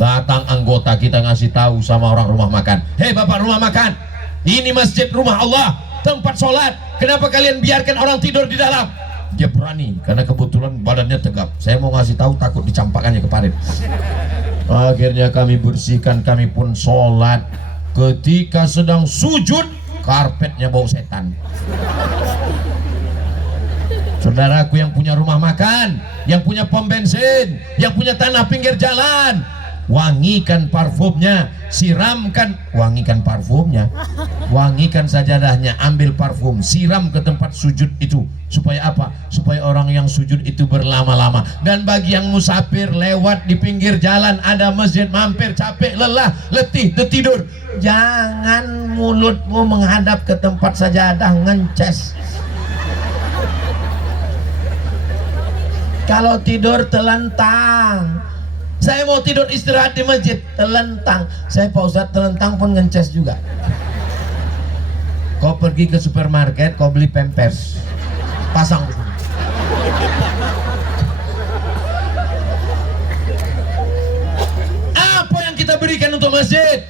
Datang anggota kita ngasih tahu sama orang rumah makan, hei bapak rumah makan, ini masjid rumah Allah, tempat sholat, kenapa kalian biarkan orang tidur di dalam? Dia berani karena kebetulan badannya tegap. Saya mau ngasih tahu takut dicampakkannya ke parit. Akhirnya kami bersihkan, kami pun sholat. Ketika sedang sujud, karpetnya bau setan. Saudaraku yang punya rumah makan, yang punya pom bensin, yang punya tanah pinggir jalan, wangikan parfumnya, siramkan, wangikan parfumnya, wangikan sajadahnya, ambil parfum, siram ke tempat sujud itu. Supaya apa? Supaya orang yang sujud itu berlama-lama. Dan bagi yang musafir lewat di pinggir jalan ada masjid, mampir, capek, lelah, letih, tidur, jangan mulutmu menghadap ke tempat sajadah, ngences. Kalau tidur telentang. Saya mau tidur istirahat di masjid, telentang. Saya Pak Ustadz telentang pun ngences juga. Kau pergi ke supermarket, kau beli Pampers, pasang. Apa yang kita berikan untuk masjid?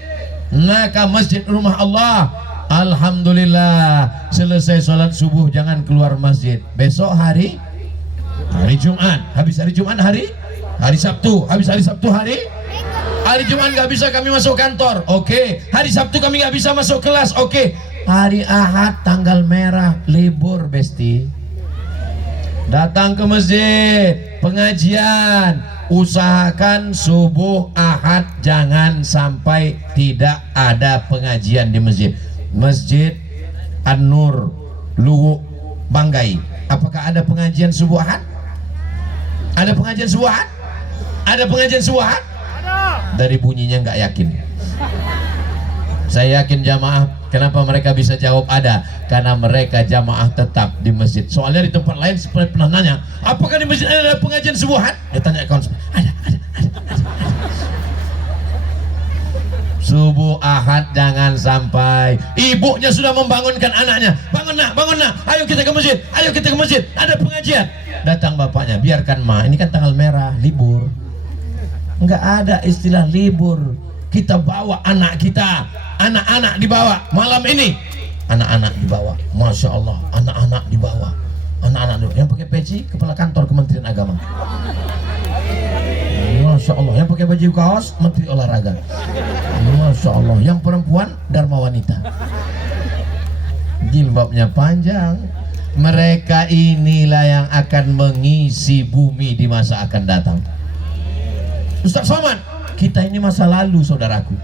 Maka masjid rumah Allah. Alhamdulillah, selesai sholat subuh jangan keluar masjid. Besok hari Jumat, habis hari Jumat hari Sabtu, habis hari Sabtu hari Jumat nggak bisa kami masuk kantor, oke. Hari Sabtu kami nggak bisa masuk kelas, oke. Hari Ahad tanggal merah libur besti. Datang ke masjid, pengajian, usahakan subuh Ahad jangan sampai tidak ada pengajian di masjid. Masjid An-Nur Luwu Banggai, apakah ada pengajian subuh Ahad? Ada pengajian subuh Ahad? Ada pengajian subuh Ahad? Dari bunyinya nggak yakin. Saya yakin jamaah, kenapa mereka bisa jawab ada? Karena mereka jamaah tetap di masjid. Soalnya di tempat lain seperti pernah nanya, apakah di masjid ada pengajian subuh Ahad? Dia tanya kawan, ada. Subuh Ahad jangan sampai. Ibunya sudah membangunkan anaknya, bangun nak, ayo kita ke masjid, ada pengajian. Datang bapaknya, biarkan ma, ini kan tanggal merah, libur. Enggak ada istilah libur. Kita bawa anak kita, anak-anak dibawa malam ini, anak-anak dibawa, masya Allah, anak-anak dibawa, yang pakai peci kepala kantor Kementerian Agama. Masya Allah, yang pakai baju kaos Menteri Olahraga. Masya Allah, yang perempuan Dharma Wanita, jilbabnya panjang. Mereka inilah yang akan mengisi bumi di masa akan datang. Ustaz Somad, kita ini masa lalu saudaraku,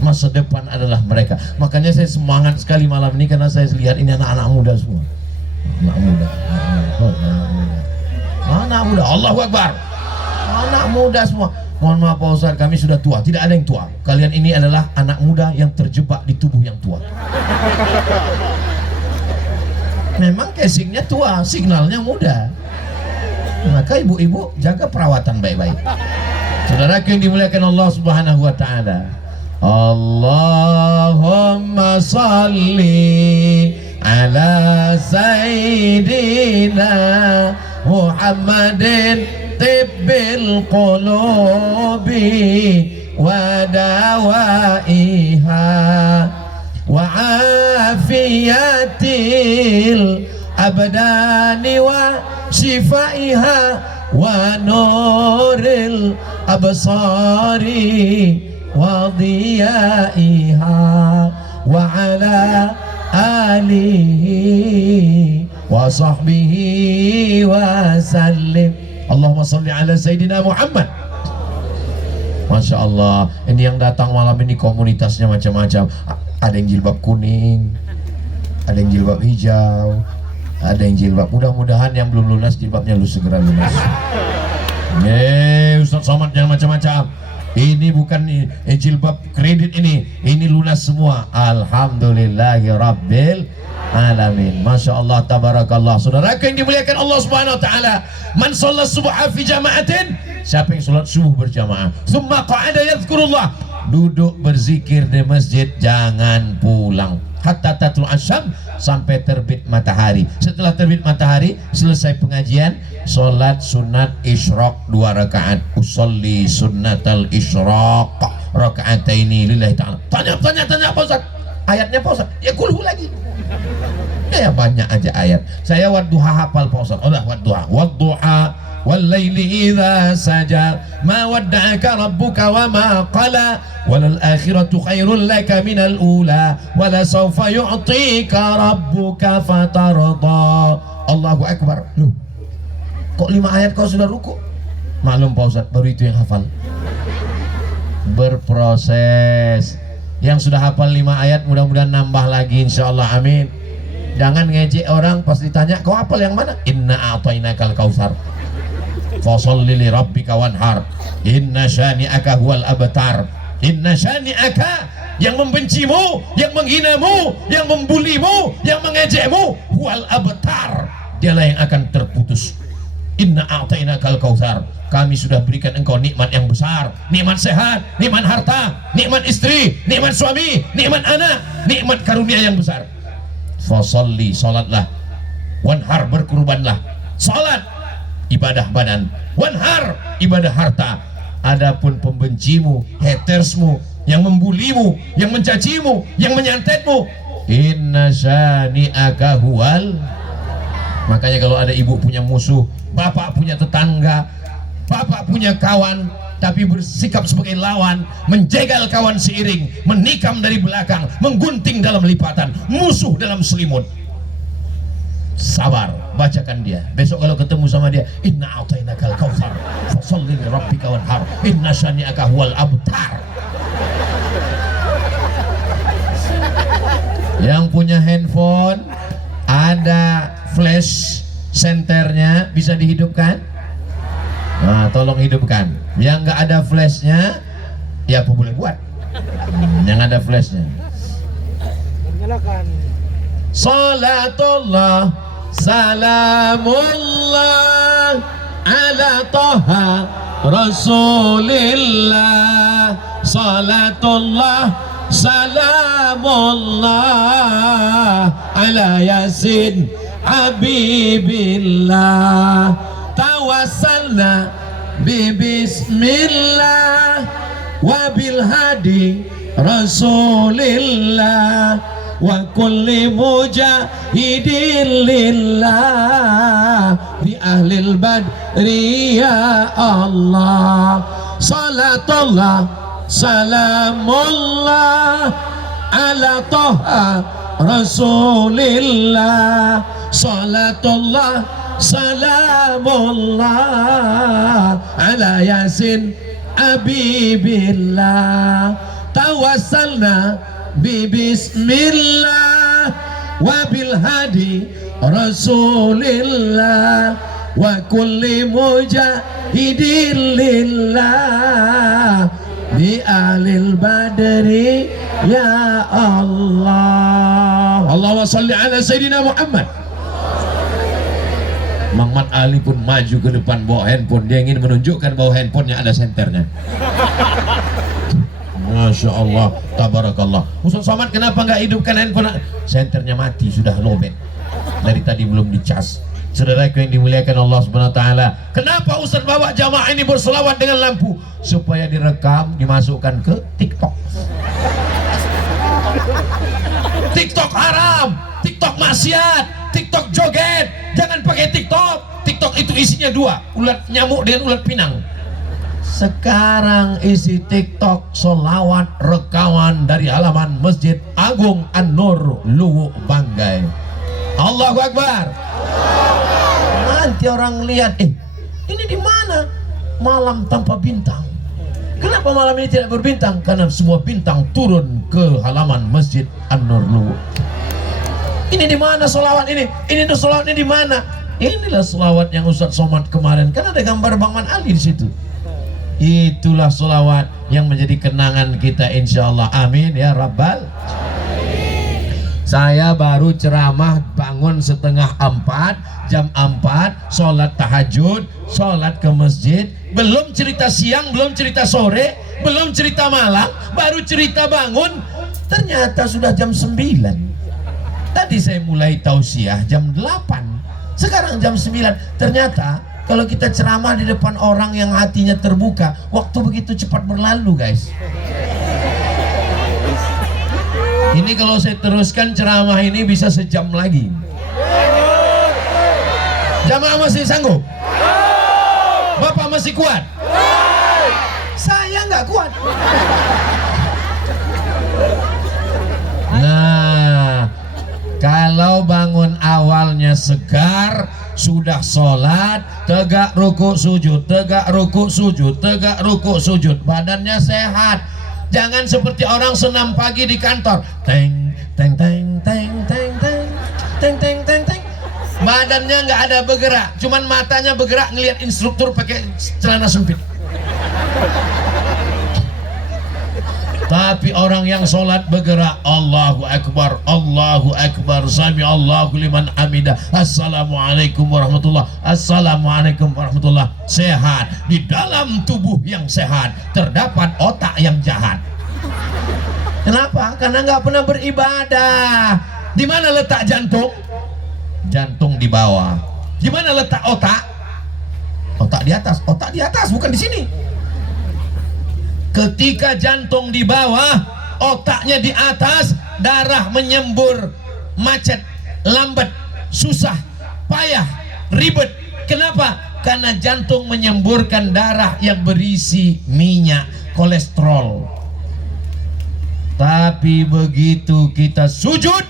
masa depan adalah mereka. Makanya saya semangat sekali malam ini karena saya lihat ini anak-anak muda semua. Anak muda, Allahu Akbar. Anak muda semua. Mohon maaf Pak Ustaz, kami sudah tua. Tidak ada yang tua. Kalian ini adalah anak muda yang terjebak di tubuh yang tua. Memang casingnya tua, signalnya muda. Maka ibu-ibu jaga perawatan baik-baik. Saudara yang dimuliakan Allah Subhanahu wa taala. Allahumma salli ala sayyidina Muhammadin tibbil qulubi wa dawaiha wa afiyatil abdani wa shifaiha wa nuril absari wa diyaiha wa ala alihi wa sahbihi wa sallim. Allahumma salli ala Sayyidina Muhammad. Masya Allah, ini yang datang malam ini komunitasnya macam-macam. Ada yang jilbab kuning, ada yang jilbab hijau, ada yang jilbab. Mudah-mudahan yang belum lunas jilbabnya lu segera lunas. Ustaz Somad jangan macam-macam. Ini bukan jilbab kredit ini lunas semua. Alhamdulillahi Rabbil Alamin. Masya Allah, tabarakallah. Saudara yang dimuliakan Allah Subhanahu Wa Taala, man sholat subuh fi jama'atin, siapa yang sholat subuh berjamaah, thumma qa'ada yadhkurullah, duduk berzikir di masjid, jangan pulang hatta tatul asyam, sampai terbit matahari. Setelah terbit matahari, selesai pengajian, sholat sunat isyraq 2 rakaat. Usolli sunnatal isyraq raka'ataini lillahi ta'ala. Tanya Pak Ustaz, ayatnya Pak Ustaz? Ya kulhu lagi. Ya banyak aja ayat. Saya wadduha hafal Pak Ustaz. Allah wadduha wallaili idza saja ma wadda'aka rabbuka wa ma qala walal akhiratu khairul laka minal ula wala sawfa yu'tika rabbuka fatarda. Allahu akbar. Loh, kok 5 ayat kau sudah ruku? Maklum Pak Ustaz, baru itu yang hafal. Berproses. Yang sudah hafal 5 ayat mudah-mudahan nambah lagi insyaallah, amin. Jangan ngejek orang pas ditanya kau hafal yang mana? Inna a'tainakal kautsar fasholli li rabbika wanhar inna syani'aka huwal abtar. Inna syani'aka, yang membencimu, yang menghinamu, yang membulimu, yang mengejekmu, huwal abtar, dialah yang akan terputus. Inna a'tainakal kautsar, kami sudah berikan engkau nikmat yang besar, nikmat sehat, nikmat harta, nikmat istri, nikmat suami, nikmat anak, nikmat karunia yang besar. Fasholli, salatlah, wanhar, berkurbanlah. Salat ibadah badan, wanhar ibadah harta. Adapun pembencimu, hatersmu, yang membulimu, yang mencacimu, yang menyantetmu, inna syani'aka huwal. Makanya kalau ada ibu punya musuh, bapak punya tetangga, bapak punya kawan, tapi bersikap sebagai lawan, menjegal kawan seiring, menikam dari belakang, menggunting dalam lipatan, musuh dalam selimut, sabar, bacakan dia. Besok kalau ketemu sama dia, inna a'tainakal kautsar fasholli li rabbika wanhar inna syani'aka huwal abtar. Yang punya handphone ada flash senternya, bisa dihidupkan? Nah, tolong hidupkan. Yang nggak ada flashnya, ya apa boleh buat? Yang ada flashnya, Nyalakan. salatullah salamullah ala toha rasulillah. Salatullah salamullah ala yasin habibillah. Tawassalna bismillah wabil hadi rasulillah wa kulli mujahidin lillah bi ahlil badri ya Allah. Salatullah salamullah ala toha rasulillah. Salatullah salamullah ala yasin habibillah. Tawassalna bismillah wabil hadi rasulillah wa kulli mujahidin lillah bi ahlil badri ya Allah. Allahumma salli ala Sayyidina Muhammad. Muhammad Ali pun maju ke depan bawa handphone. Dia ingin menunjukkan bahwa handphonenya ada senternya. Masya Allah, tabarakallah. Ustaz Somad kenapa nggak hidupkan handphone? Senternya mati, sudah lobet. Dari tadi belum dicas. Saudaraku yang dimuliakan Allah Subhanahu wa taala, kenapa Ustaz bawa jamaah ini berselawat dengan lampu? Supaya direkam, dimasukkan ke TikTok. TikTok haram, TikTok maksiat, TikTok joget. Jangan pakai TikTok. TikTok itu isinya 2, ulat nyamuk dengan ulat pinang. Sekarang isi TikTok solawat rekaman dari halaman Masjid Agung An-Nur Luwu Banggai. Allahu Akbar. Nanti orang lihat, ini di mana? Malam tanpa bintang. Kenapa malam ini tidak berbintang? Karena semua bintang turun ke halaman Masjid An-Nur Luwu. Ini di mana solawat ini? Ini tuh solawat ini di mana? Inilah solawat yang Ustaz Somad kemarin. Kan ada gambar Bang Man Ali di situ. Itulah solawat yang menjadi kenangan kita insyaallah. Amin ya Rabbal. Saya baru ceramah bangun setengah 4, jam 4, sholat tahajud, sholat ke masjid. Belum cerita siang, belum cerita sore. belum cerita malam, baru cerita bangun. Ternyata sudah jam 9. Tadi saya mulai tausiah jam 8, sekarang jam 9. Ternyata kalau kita ceramah di depan orang yang hatinya terbuka, waktu begitu cepat berlalu, guys. Ini kalau saya teruskan ceramah ini bisa sejam lagi. Jamaah masih sanggup? Bapak masih kuat? Saya nggak kuat. Nah, kalau bangun awalnya segar, sudah sholat, tegak ruku sujud, tegak ruku sujud, tegak ruku sujud, badannya sehat. Jangan seperti orang senam pagi di kantor, teng teng teng teng teng teng teng teng teng teng, badannya nggak ada bergerak, cuman matanya bergerak ngelihat instruktur pakai celana sempit. Tapi orang yang sholat bergerak, Allahu Akbar, Allahu Akbar, Sami Allahu liman hamidah, Assalamualaikum warahmatullah, Assalamualaikum warahmatullah. Sehat. Di dalam tubuh yang sehat terdapat otak yang jahat. Kenapa? Karena nggak pernah beribadah. Di mana letak jantung? Jantung di bawah. Di mana letak otak? Otak di atas. Otak di atas, bukan di sini. Ketika jantung di bawah, otaknya di atas, darah menyembur, macet, lambat, susah, payah, ribet. Kenapa? Karena jantung menyemburkan darah yang berisi minyak, kolesterol. Tapi begitu kita sujud,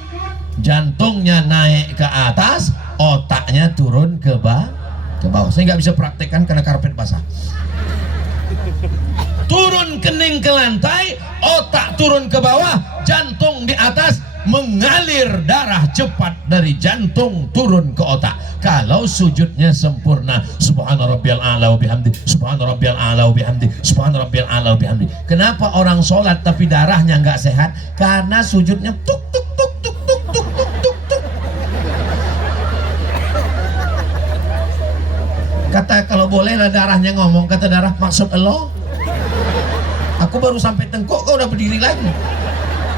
jantungnya naik ke atas, otaknya turun ke bawah. Saya nggak bisa praktekkan karena karpet basah. Turun kening ke lantai, otak turun ke bawah, jantung di atas, mengalir darah cepat dari jantung turun ke otak. Kalau sujudnya sempurna, subhana rabbiyal a'la wa bihamdi, subhana rabbiyal a'la wa bihamdi, subhana rabbiyal a'la wa bihamdi. Kenapa orang sholat tapi darahnya nggak sehat? Karena sujudnya tuk tuk tuk tuk tuk tuk tuk tuk tuk. Kata kalau bolehlah darahnya ngomong, kata darah, maksud Allah? Aku baru sampai tengkuk, kau udah berdiri lagi.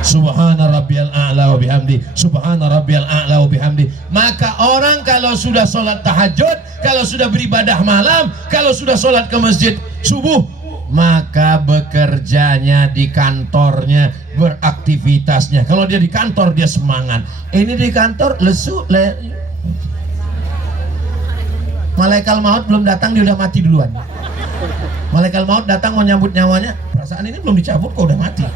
Subhana rabbiyal a'la wa bihamdi, subhana rabbiyal a'la wa bihamdi. Maka orang kalau sudah sholat tahajud, kalau sudah beribadah malam, kalau sudah sholat ke masjid subuh, maka bekerjanya di kantornya, beraktivitasnya. Kalau dia di kantor dia semangat. Ini di kantor lesu, malaikat maut belum datang dia udah mati duluan. Malaikat maut datang mau nyambut nyawanya, perasaan ini belum dicabut kok udah mati.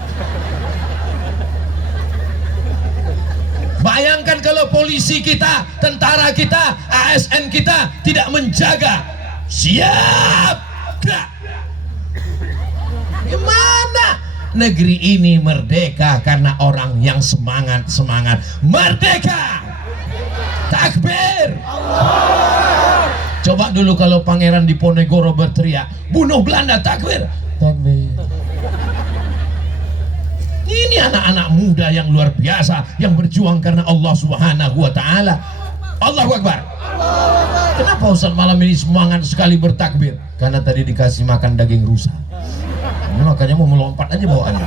Bayangkan kalau polisi kita, tentara kita, ASN kita tidak menjaga. Siap gerak. Gimana? Negeri ini merdeka karena orang yang semangat. Merdeka. Takbir. Coba dulu kalau Pangeran Diponegoro berteriak, bunuh Belanda, takbir. Takbir. Ini anak-anak muda yang luar biasa, yang berjuang karena Allah Subhanahu wa Ta'ala. Allahu Akbar. Kenapa Ustaz malam ini semangat sekali bertakbir? Karena tadi dikasih makan daging rusa. Makanya mau melompat aja bawaannya.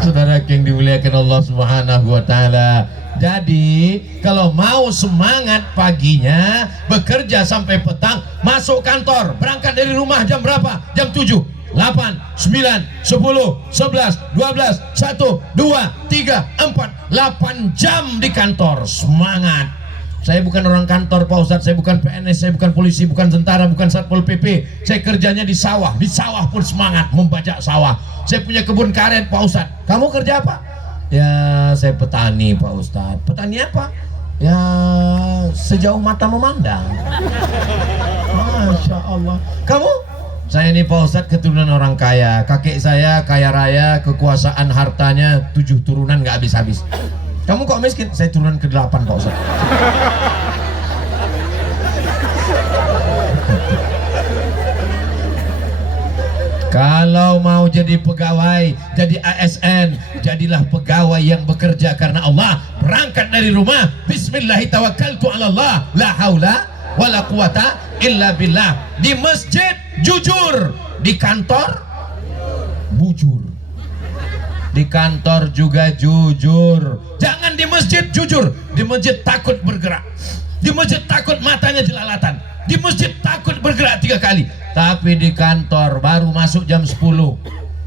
Saudara yang dimuliakan Allah Subhanahu wa Ta'ala. Jadi kalau mau semangat paginya, bekerja sampai petang, masuk kantor, berangkat dari rumah jam berapa? Jam 7, 8, 9, 10, 11, 12, 1, 2, 3, 4, 8 jam di kantor. Semangat. Saya bukan orang kantor Pak Ustadz, saya bukan PNS, saya bukan polisi, bukan tentara, bukan Satpol PP. Saya kerjanya di sawah pun semangat membajak sawah. Saya punya kebun karet Pak Ustadz. Kamu kerja apa? Ya saya petani Pak Ustadz. Petani apa? Ya sejauh mata memandang. Masya Allah. Kamu? Saya ini Pak Ustadz keturunan orang kaya. Kakek saya kaya raya, kekuasaan hartanya 7 turunan nggak habis-habis. Kamu kok miskin? Saya turunan ke-8 Pak Ustadz. Kalau mau jadi pegawai, jadi ASN, jadilah pegawai yang bekerja karena Allah. Berangkat dari rumah, bismillahirrahmanirrahim, tawakkaltu 'ala Allah, la haula wala quwata illa billah. Di masjid jujur, di kantor bujur. Di kantor juga jujur. Jangan di masjid jujur, di masjid takut bergerak, di masjid takut matanya jelalatan, di masjid takut bergerak 3 kali. Tapi di kantor baru masuk jam 10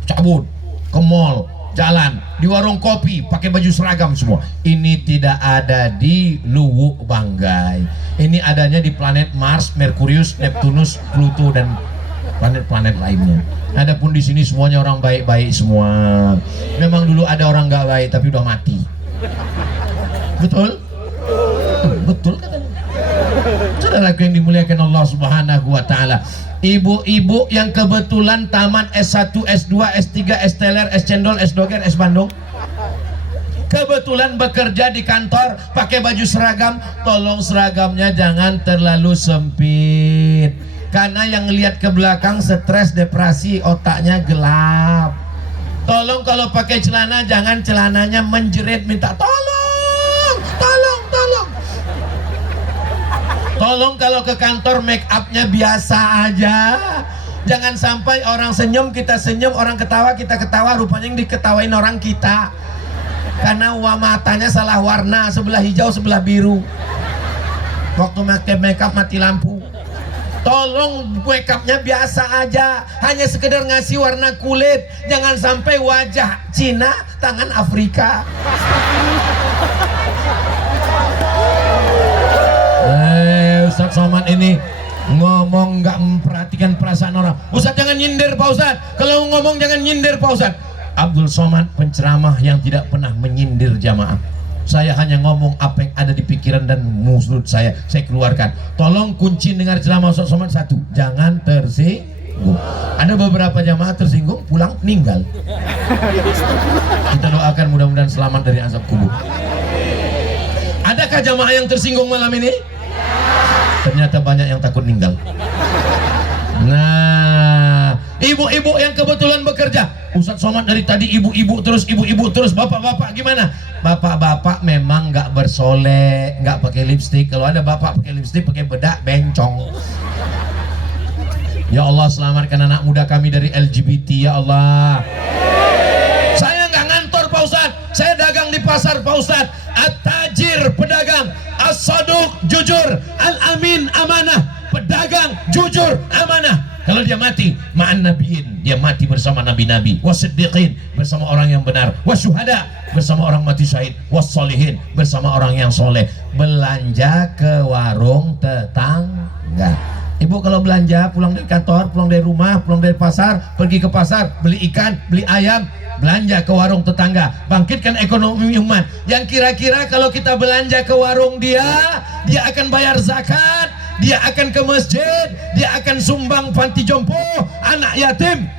cabut ke mall, jalan, di warung kopi pakai baju seragam semua. Ini tidak ada di Luwuk Banggai. Ini adanya di planet Mars, Merkurius, Neptunus, Pluto dan planet-planet lainnya. Adapun di sini semuanya orang baik-baik semua. Memang dulu ada orang nggak baik tapi udah mati. Betul? Betul katanya. Saudaraku yang dimuliakan Allah Subhanahu wa taala, ibu-ibu yang kebetulan tamat S1, S2, S3, S teler, S cendol, S doger, S Bandung, kebetulan bekerja di kantor pakai baju seragam, tolong seragamnya jangan terlalu sempit. Karena yang lihat ke belakang stres, depresi, otaknya gelap. Tolong kalau pakai celana jangan celananya menjerit minta tolong, tolong, tolong. Tolong kalau ke kantor make upnya biasa aja. Jangan sampai orang senyum kita senyum, orang ketawa kita ketawa, rupanya yang diketawain orang kita. Karena matanya salah warna, sebelah hijau sebelah biru. Waktu pakai make up mati lampu. Tolong make upnya biasa aja, hanya sekedar ngasih warna kulit. Jangan sampai wajah Cina, tangan Afrika. Ustadz Somad ini ngomong nggak memperhatikan perasaan orang. Ustadz jangan nyindir Pak Ustadz. Kalau ngomong jangan nyindir Pak Ustadz. Abdul Somad penceramah yang tidak pernah menyindir jamaah. Saya hanya ngomong apa yang ada di pikiran dan mulut saya keluarkan. Tolong kunci dengar ceramah Ustadz Somad satu, jangan tersinggung. Ada beberapa jamaah tersinggung pulang meninggal. Kita doakan mudah-mudahan selamat dari azab kubur. Adakah jamaah yang tersinggung malam ini? Ternyata banyak yang takut meninggal. Nah, ibu-ibu yang kebetulan bekerja, Ustadz Somad dari tadi ibu-ibu terus, bapak-bapak gimana? Bapak-bapak memang nggak bersolek, nggak pakai lipstik. Kalau ada bapak pakai lipstik, pakai bedak, bencong. Ya Allah, selamatkan anak muda kami dari LGBT ya Allah. Saya nggak ngantor Pak Ustadz, saya dagang di pasar Pak Ustadz. At-tajir pedagang, as-saduq jujur, al-amin amanah, pedagang jujur amanah. Kalau dia mati ma'an nabiyin, dia mati bersama nabi-nabi, wasiddiqin bersama orang yang benar, wasyuhada bersama orang mati syahid, wassolihin bersama orang yang soleh. Belanja ke warung tetangga. Ibu kalau belanja pulang dari kantor, pulang dari rumah, pulang dari pasar, pergi ke pasar, beli ikan, beli ayam, belanja ke warung tetangga, bangkitkan ekonomi umat. Yang kira-kira kalau kita belanja ke warung dia akan bayar zakat, dia akan ke masjid, dia akan sumbang panti jompo, anak yatim.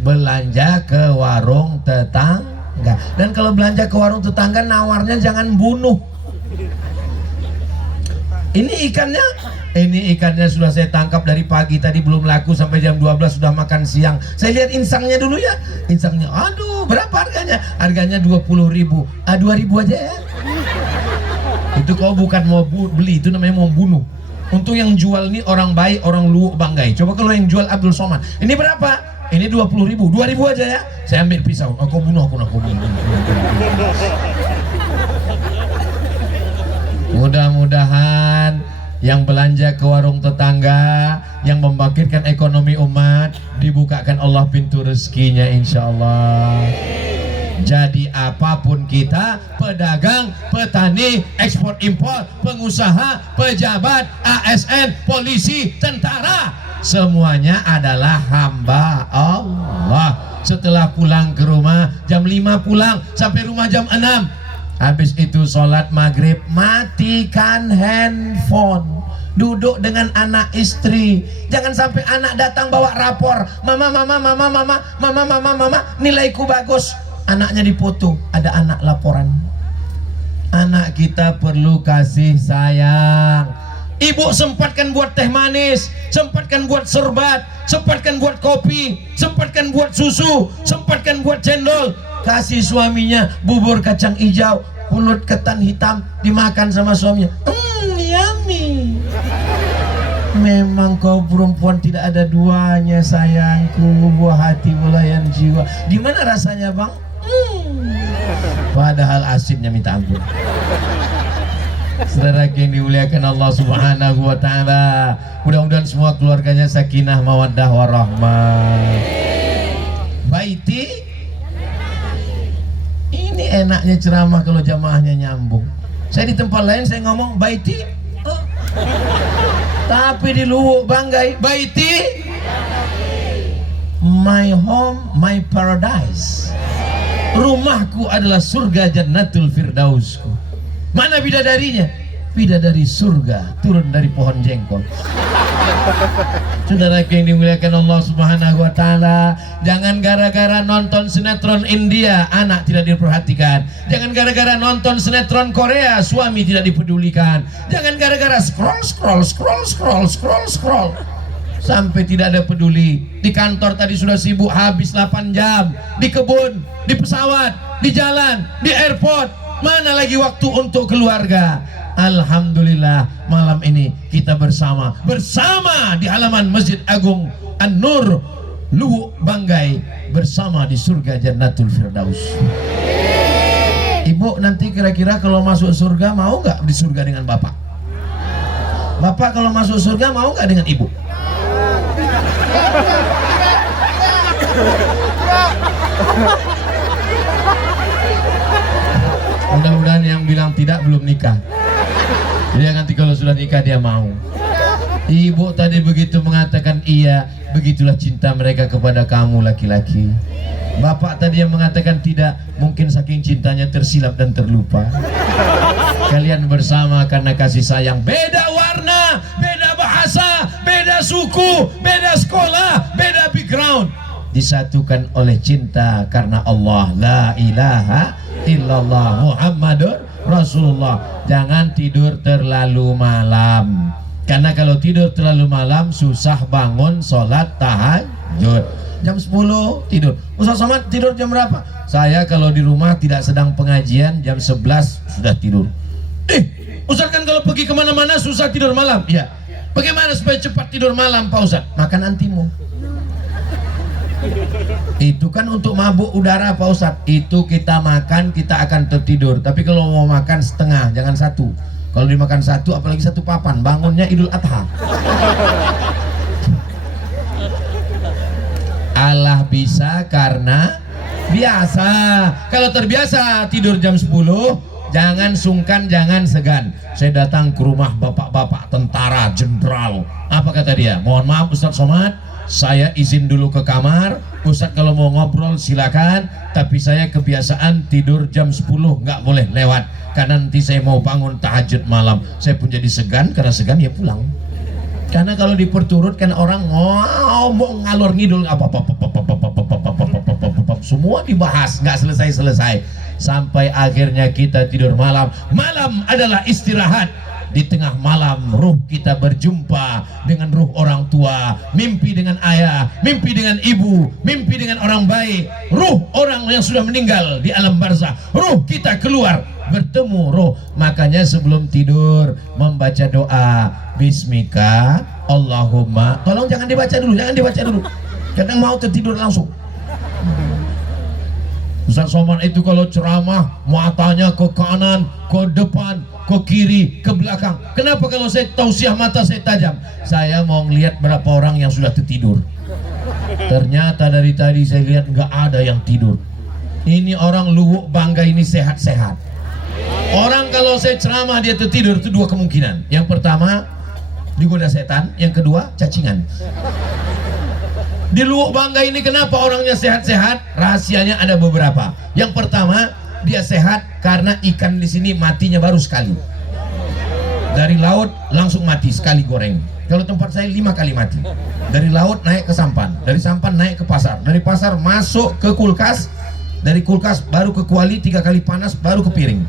Belanja ke warung tetangga. Dan kalau belanja ke warung tetangga, nawarnya jangan bunuh. Ini ikannya sudah saya tangkap dari pagi tadi, belum laku sampai jam 12 sudah makan siang. Saya lihat insangnya dulu ya. Insangnya, aduh berapa harganya? Harganya 20.000. 2.000 aja ya. Itu kau bukan mau beli, itu namanya mau bunuh. Untuk yang jual ini orang baik, orang Luwuk Banggai. Coba kalau yang jual Abdul Somad, ini berapa? Ini 20.000, 2.000 aja ya. Saya ambil pisau, kau bunuh aku, Mudah-mudahan yang belanja ke warung tetangga, yang membangkitkan ekonomi umat, dibukakan Allah pintu rezekinya insya Allah. Jadi apapun kita, pedagang, petani, ekspor impor, pengusaha, pejabat, ASN, polisi, tentara, semuanya adalah hamba Allah. Setelah pulang ke rumah jam 5 pulang sampai rumah jam 6. Habis itu sholat maghrib, matikan handphone, duduk dengan anak istri. Jangan sampai anak datang bawa rapor, mama, nilaiku bagus. Anaknya dipoto, ada anak laporan. Anak kita perlu kasih sayang. Ibu sempatkan buat teh manis, sempatkan buat serbat, sempatkan buat kopi, sempatkan buat susu, sempatkan buat cendol. Kasih suaminya bubur kacang hijau, pulut ketan hitam, dimakan sama suaminya. Yummy. Memang kau perempuan tidak ada duanya sayangku, buah hati belayan jiwa. Gimana rasanya bang? Padahal asinnya minta ampun. Saudara yang dimuliakan Allah Subhanahu wa taala, mudah-mudahan semua keluarganya sakinah mawaddah warahmah. Baiti, ini enaknya ceramah kalau jamaahnya nyambung. Saya di tempat lain saya ngomong baiti, tapi di Luwuk Banggai baiti, my home, my paradise. Rumahku adalah surga Jannatul Firdausku. Mana bidadarinya? Bidadari surga turun dari pohon jengkol. Saudara yang dimuliakan Allah Subhanahu wa taala, jangan gara-gara nonton sinetron India anak tidak diperhatikan. Jangan gara-gara nonton sinetron Korea suami tidak dipedulikan. Jangan gara-gara scroll sampai tidak ada peduli. Di kantor tadi sudah sibuk habis 8 jam, di kebun, di pesawat, di jalan, di airport. Mana lagi waktu untuk keluarga? Alhamdulillah malam ini kita bersama di halaman Masjid Agung An-Nur Luwuk Banggai, bersama di surga Jannatul Firdaus. Ibu nanti kira-kira kalau masuk surga mau nggak di surga dengan bapak? Bapak kalau masuk surga mau nggak dengan ibu? Mudah-mudahan yang bilang tidak belum nikah. Dia nanti kalau sudah nikah dia mau. Ibu tadi begitu mengatakan iya, begitulah cinta mereka kepada kamu laki-laki. Bapak tadi yang mengatakan tidak, mungkin saking cintanya tersilap dan terlupa. Kalian bersama karena kasih sayang. Beda warna, beda bahasa, beda suku, beda sekolah, beda background, disatukan oleh cinta karena Allah. La ilaha illallah Muhammadur Rasulullah. Jangan tidur terlalu malam, karena kalau tidur terlalu malam susah bangun sholat tahajud. Jam 10 tidur. Ustaz Somad tidur jam berapa? Saya kalau di rumah tidak sedang pengajian jam 11 sudah tidur. Ustaz kan kalau pergi kemana-mana susah tidur malam. Ya, bagaimana supaya cepat tidur malam Pak Ustaz? Makan antimu. Itu kan untuk mabuk udara Pak Ustadz. Itu kita makan kita akan tertidur. Tapi kalau mau makan setengah, jangan satu. Kalau dimakan satu, apalagi satu papan, bangunnya Idul Adha. Allah bisa karena biasa. Kalau terbiasa tidur jam 10, jangan sungkan, jangan segan. Saya datang ke rumah bapak-bapak tentara jenderal. Apa kata dia? Mohon maaf Ustadz Somad, saya izin dulu ke kamar. Ustadz kalau mau ngobrol silakan, tapi saya kebiasaan tidur jam 10, nggak boleh lewat, karena nanti saya mau bangun tahajud malam. Saya pun jadi segan, karena segan ya pulang. Karena kalau diperturutkan orang ngomong ngalor ngidul semua dibahas, nggak selesai-selesai, sampai akhirnya kita tidur malam. Malam adalah istirahat. Di tengah malam ruh kita berjumpa dengan ruh orang tua, mimpi dengan ayah, mimpi dengan ibu, mimpi dengan orang baik, ruh orang yang sudah meninggal di alam barzah. Ruh kita keluar bertemu ruh. Makanya sebelum tidur membaca doa Bismika Allahumma. Tolong jangan dibaca dulu, jangan dibaca dulu. Kadang mau tertidur langsung. Ustaz Somad itu kalau ceramah matanya ke kanan, ke depan, ke kiri, ke belakang. Kenapa kalau saya tausiah mata saya tajam? Saya mau ngelihat berapa orang yang sudah tertidur. Ternyata dari tadi saya lihat nggak ada yang tidur. Ini orang Luwuk Banggai ini sehat-sehat. Orang kalau saya ceramah dia tertidur itu dua kemungkinan. Yang pertama digoda setan, yang kedua cacingan. Di Luwuk Banggai ini kenapa orangnya sehat-sehat? Rahasianya ada beberapa. Yang pertama, dia sehat karena ikan di sini matinya baru sekali. Dari laut langsung mati sekali goreng. Kalau tempat saya 5 kali mati. Dari laut naik ke sampan, dari sampan naik ke pasar, dari pasar masuk ke kulkas, dari kulkas baru ke kuali, 3 kali panas baru ke piring.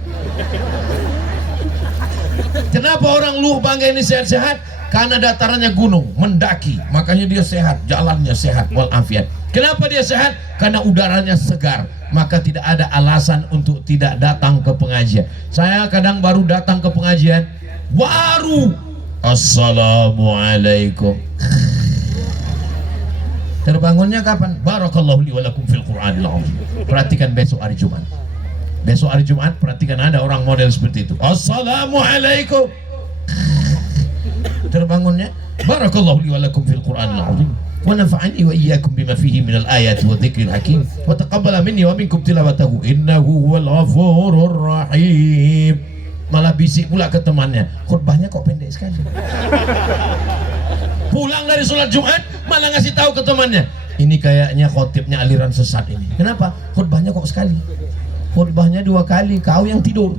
Kenapa orang Luwuk Banggai ini sehat-sehat? Karena datarannya gunung, mendaki, makanya dia sehat, jalannya sehat walafiat. Kenapa dia sehat? Karena udaranya segar, maka tidak ada alasan untuk tidak datang ke pengajian. Saya kadang baru datang ke pengajian, baru Assalamualaikum. Terbangunnya kapan? Barakallahu li wa lakum fil Qur'anil azim. Perhatikan besok hari Jumat. Besok hari Jumat perhatikan ada orang model seperti itu. Assalamualaikum. Terbangunnya barakallahu li wa lakum fil Qur'anil azim. Wa nafa'ani wa iyyakum bima fihi minal ayati wa dzikril hakim. Wa taqabbala minni wa minkum tilawatahu innahu huwal ghafurur rahim. Malah bisik pula ke temannya, khutbahnya kok pendek sekali. Pulang dari sholat Jumat malah ngasih tahu ke temannya, ini kayaknya khotibnya aliran sesat ini. Kenapa? Khutbahnya kok sekali, khutbahnya 2 kali, kau yang tidur.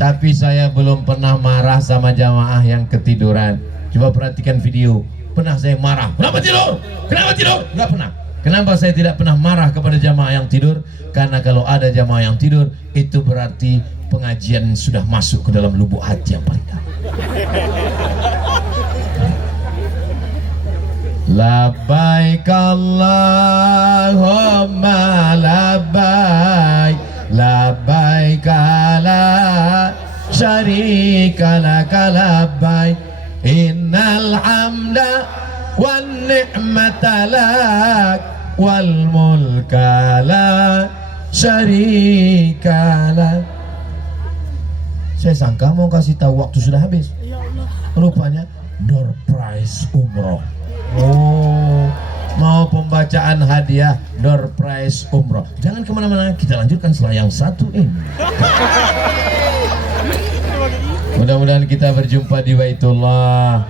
Tapi saya belum pernah marah sama jamaah yang ketiduran. Coba perhatikan video, pernah saya marah, kenapa tidur? Kenapa tidur? Nggak pernah. Kenapa saya tidak pernah marah kepada jamaah yang tidur? Karena kalau ada jamaah yang tidur, itu berarti pengajian sudah masuk ke dalam lubuk hati yang paling dalam. Labbaik Allahumma labbaik, labbaik la syarika laka labbaik, innal hamda wan ni'mata lak wal mulka la syarika lak. Saya sangka mau kasih tahu waktu sudah habis. Rupanya door prize umroh. Oh, mau pembacaan hadiah door prize umroh. Jangan kemana-mana, kita lanjutkan setelah yang satu ini. Mudah-mudahan kita berjumpa di Baitullah.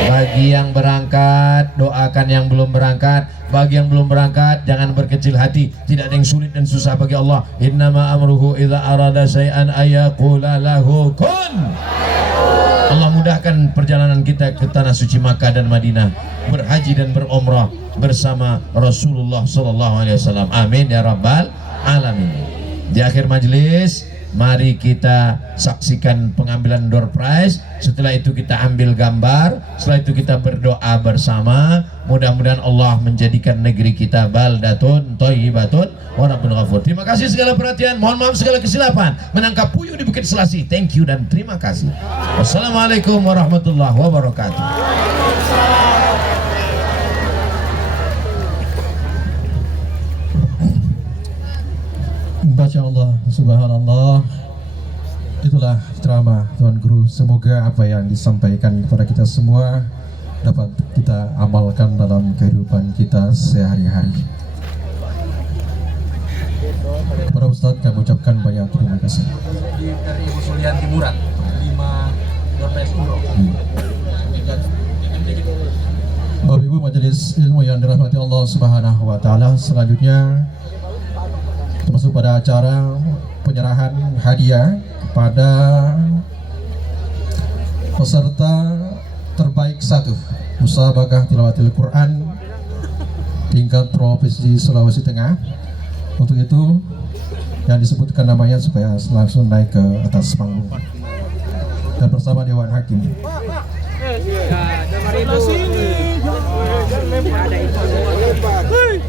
Bagi yang berangkat, doakan yang belum berangkat. Bagi yang belum berangkat, jangan berkecil hati. Tidak ada yang sulit dan susah bagi Allah. Innama amruhu idza arada syai'an ayaqula lahu kun. Allah mudahkan perjalanan kita ke tanah suci Makkah dan Madinah, berhaji dan berumrah bersama Rasulullah SAW. Amin ya rabbal alamin. Di akhir majelis, mari kita saksikan pengambilan door prize. Setelah itu kita ambil gambar. Setelah itu kita berdoa bersama. Mudah-mudahan Allah menjadikan negeri kita baldatun thayyibatun wa rabbun ghafur. Terima kasih segala perhatian. Mohon maaf segala kesilapan. Menangkap puyuh di Bukit Selasi. Thank you dan terima kasih. Wassalamualaikum warahmatullahi wabarakatuh. Masya Allah, subhanallah. Itulah ceramah Tuan Guru. Semoga apa yang disampaikan kepada kita semua dapat kita amalkan dalam kehidupan kita sehari-hari. Kepada Ustadz kami ucapkan banyak terima kasih. Dari Ibu Sulianti Murad 5 dompet umroh. Bapak Ibu majelis ilmu yang dirahmati Allah Subhanahu wa taala, selanjutnya masuk pada acara penyerahan hadiah kepada peserta terbaik 1 musabaqah tilawatil Quran tingkat provinsi Sulawesi Tengah. Untuk itu yang disebutkan namanya supaya langsung naik ke atas panggung dan bersama Dewan Hakim.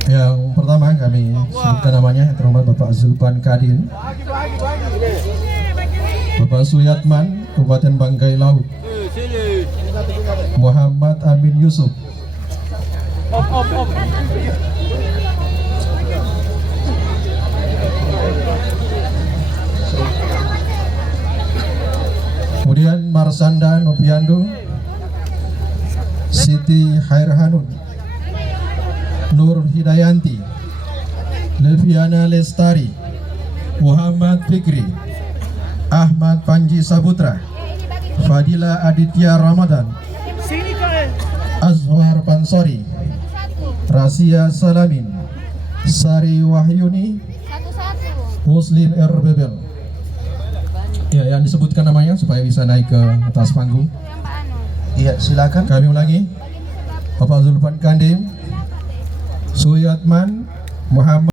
Yang pertama kami sebutkan namanya, yang terhormat Bapak Zulpan Kadin, Bapak Suyatman Kabupaten Banggai Laut, Muhammad Amin Yusuf, kemudian Marsanda Nopiando, Siti Hairhanun, Nur Hidayanti, Leviana Lestari, Muhammad Fikri, Ahmad Panji Saputra, Fadila Aditya Ramadan, Azhar Pansori, Rasia Salamin, Sari Wahyuni, Muslim Erbebel. Ya, yang disebutkan namanya supaya bisa naik ke atas panggung. Iya, silakan. Kami ulangi. Bapak Zulpan Kandim, Suyatman, Muhammad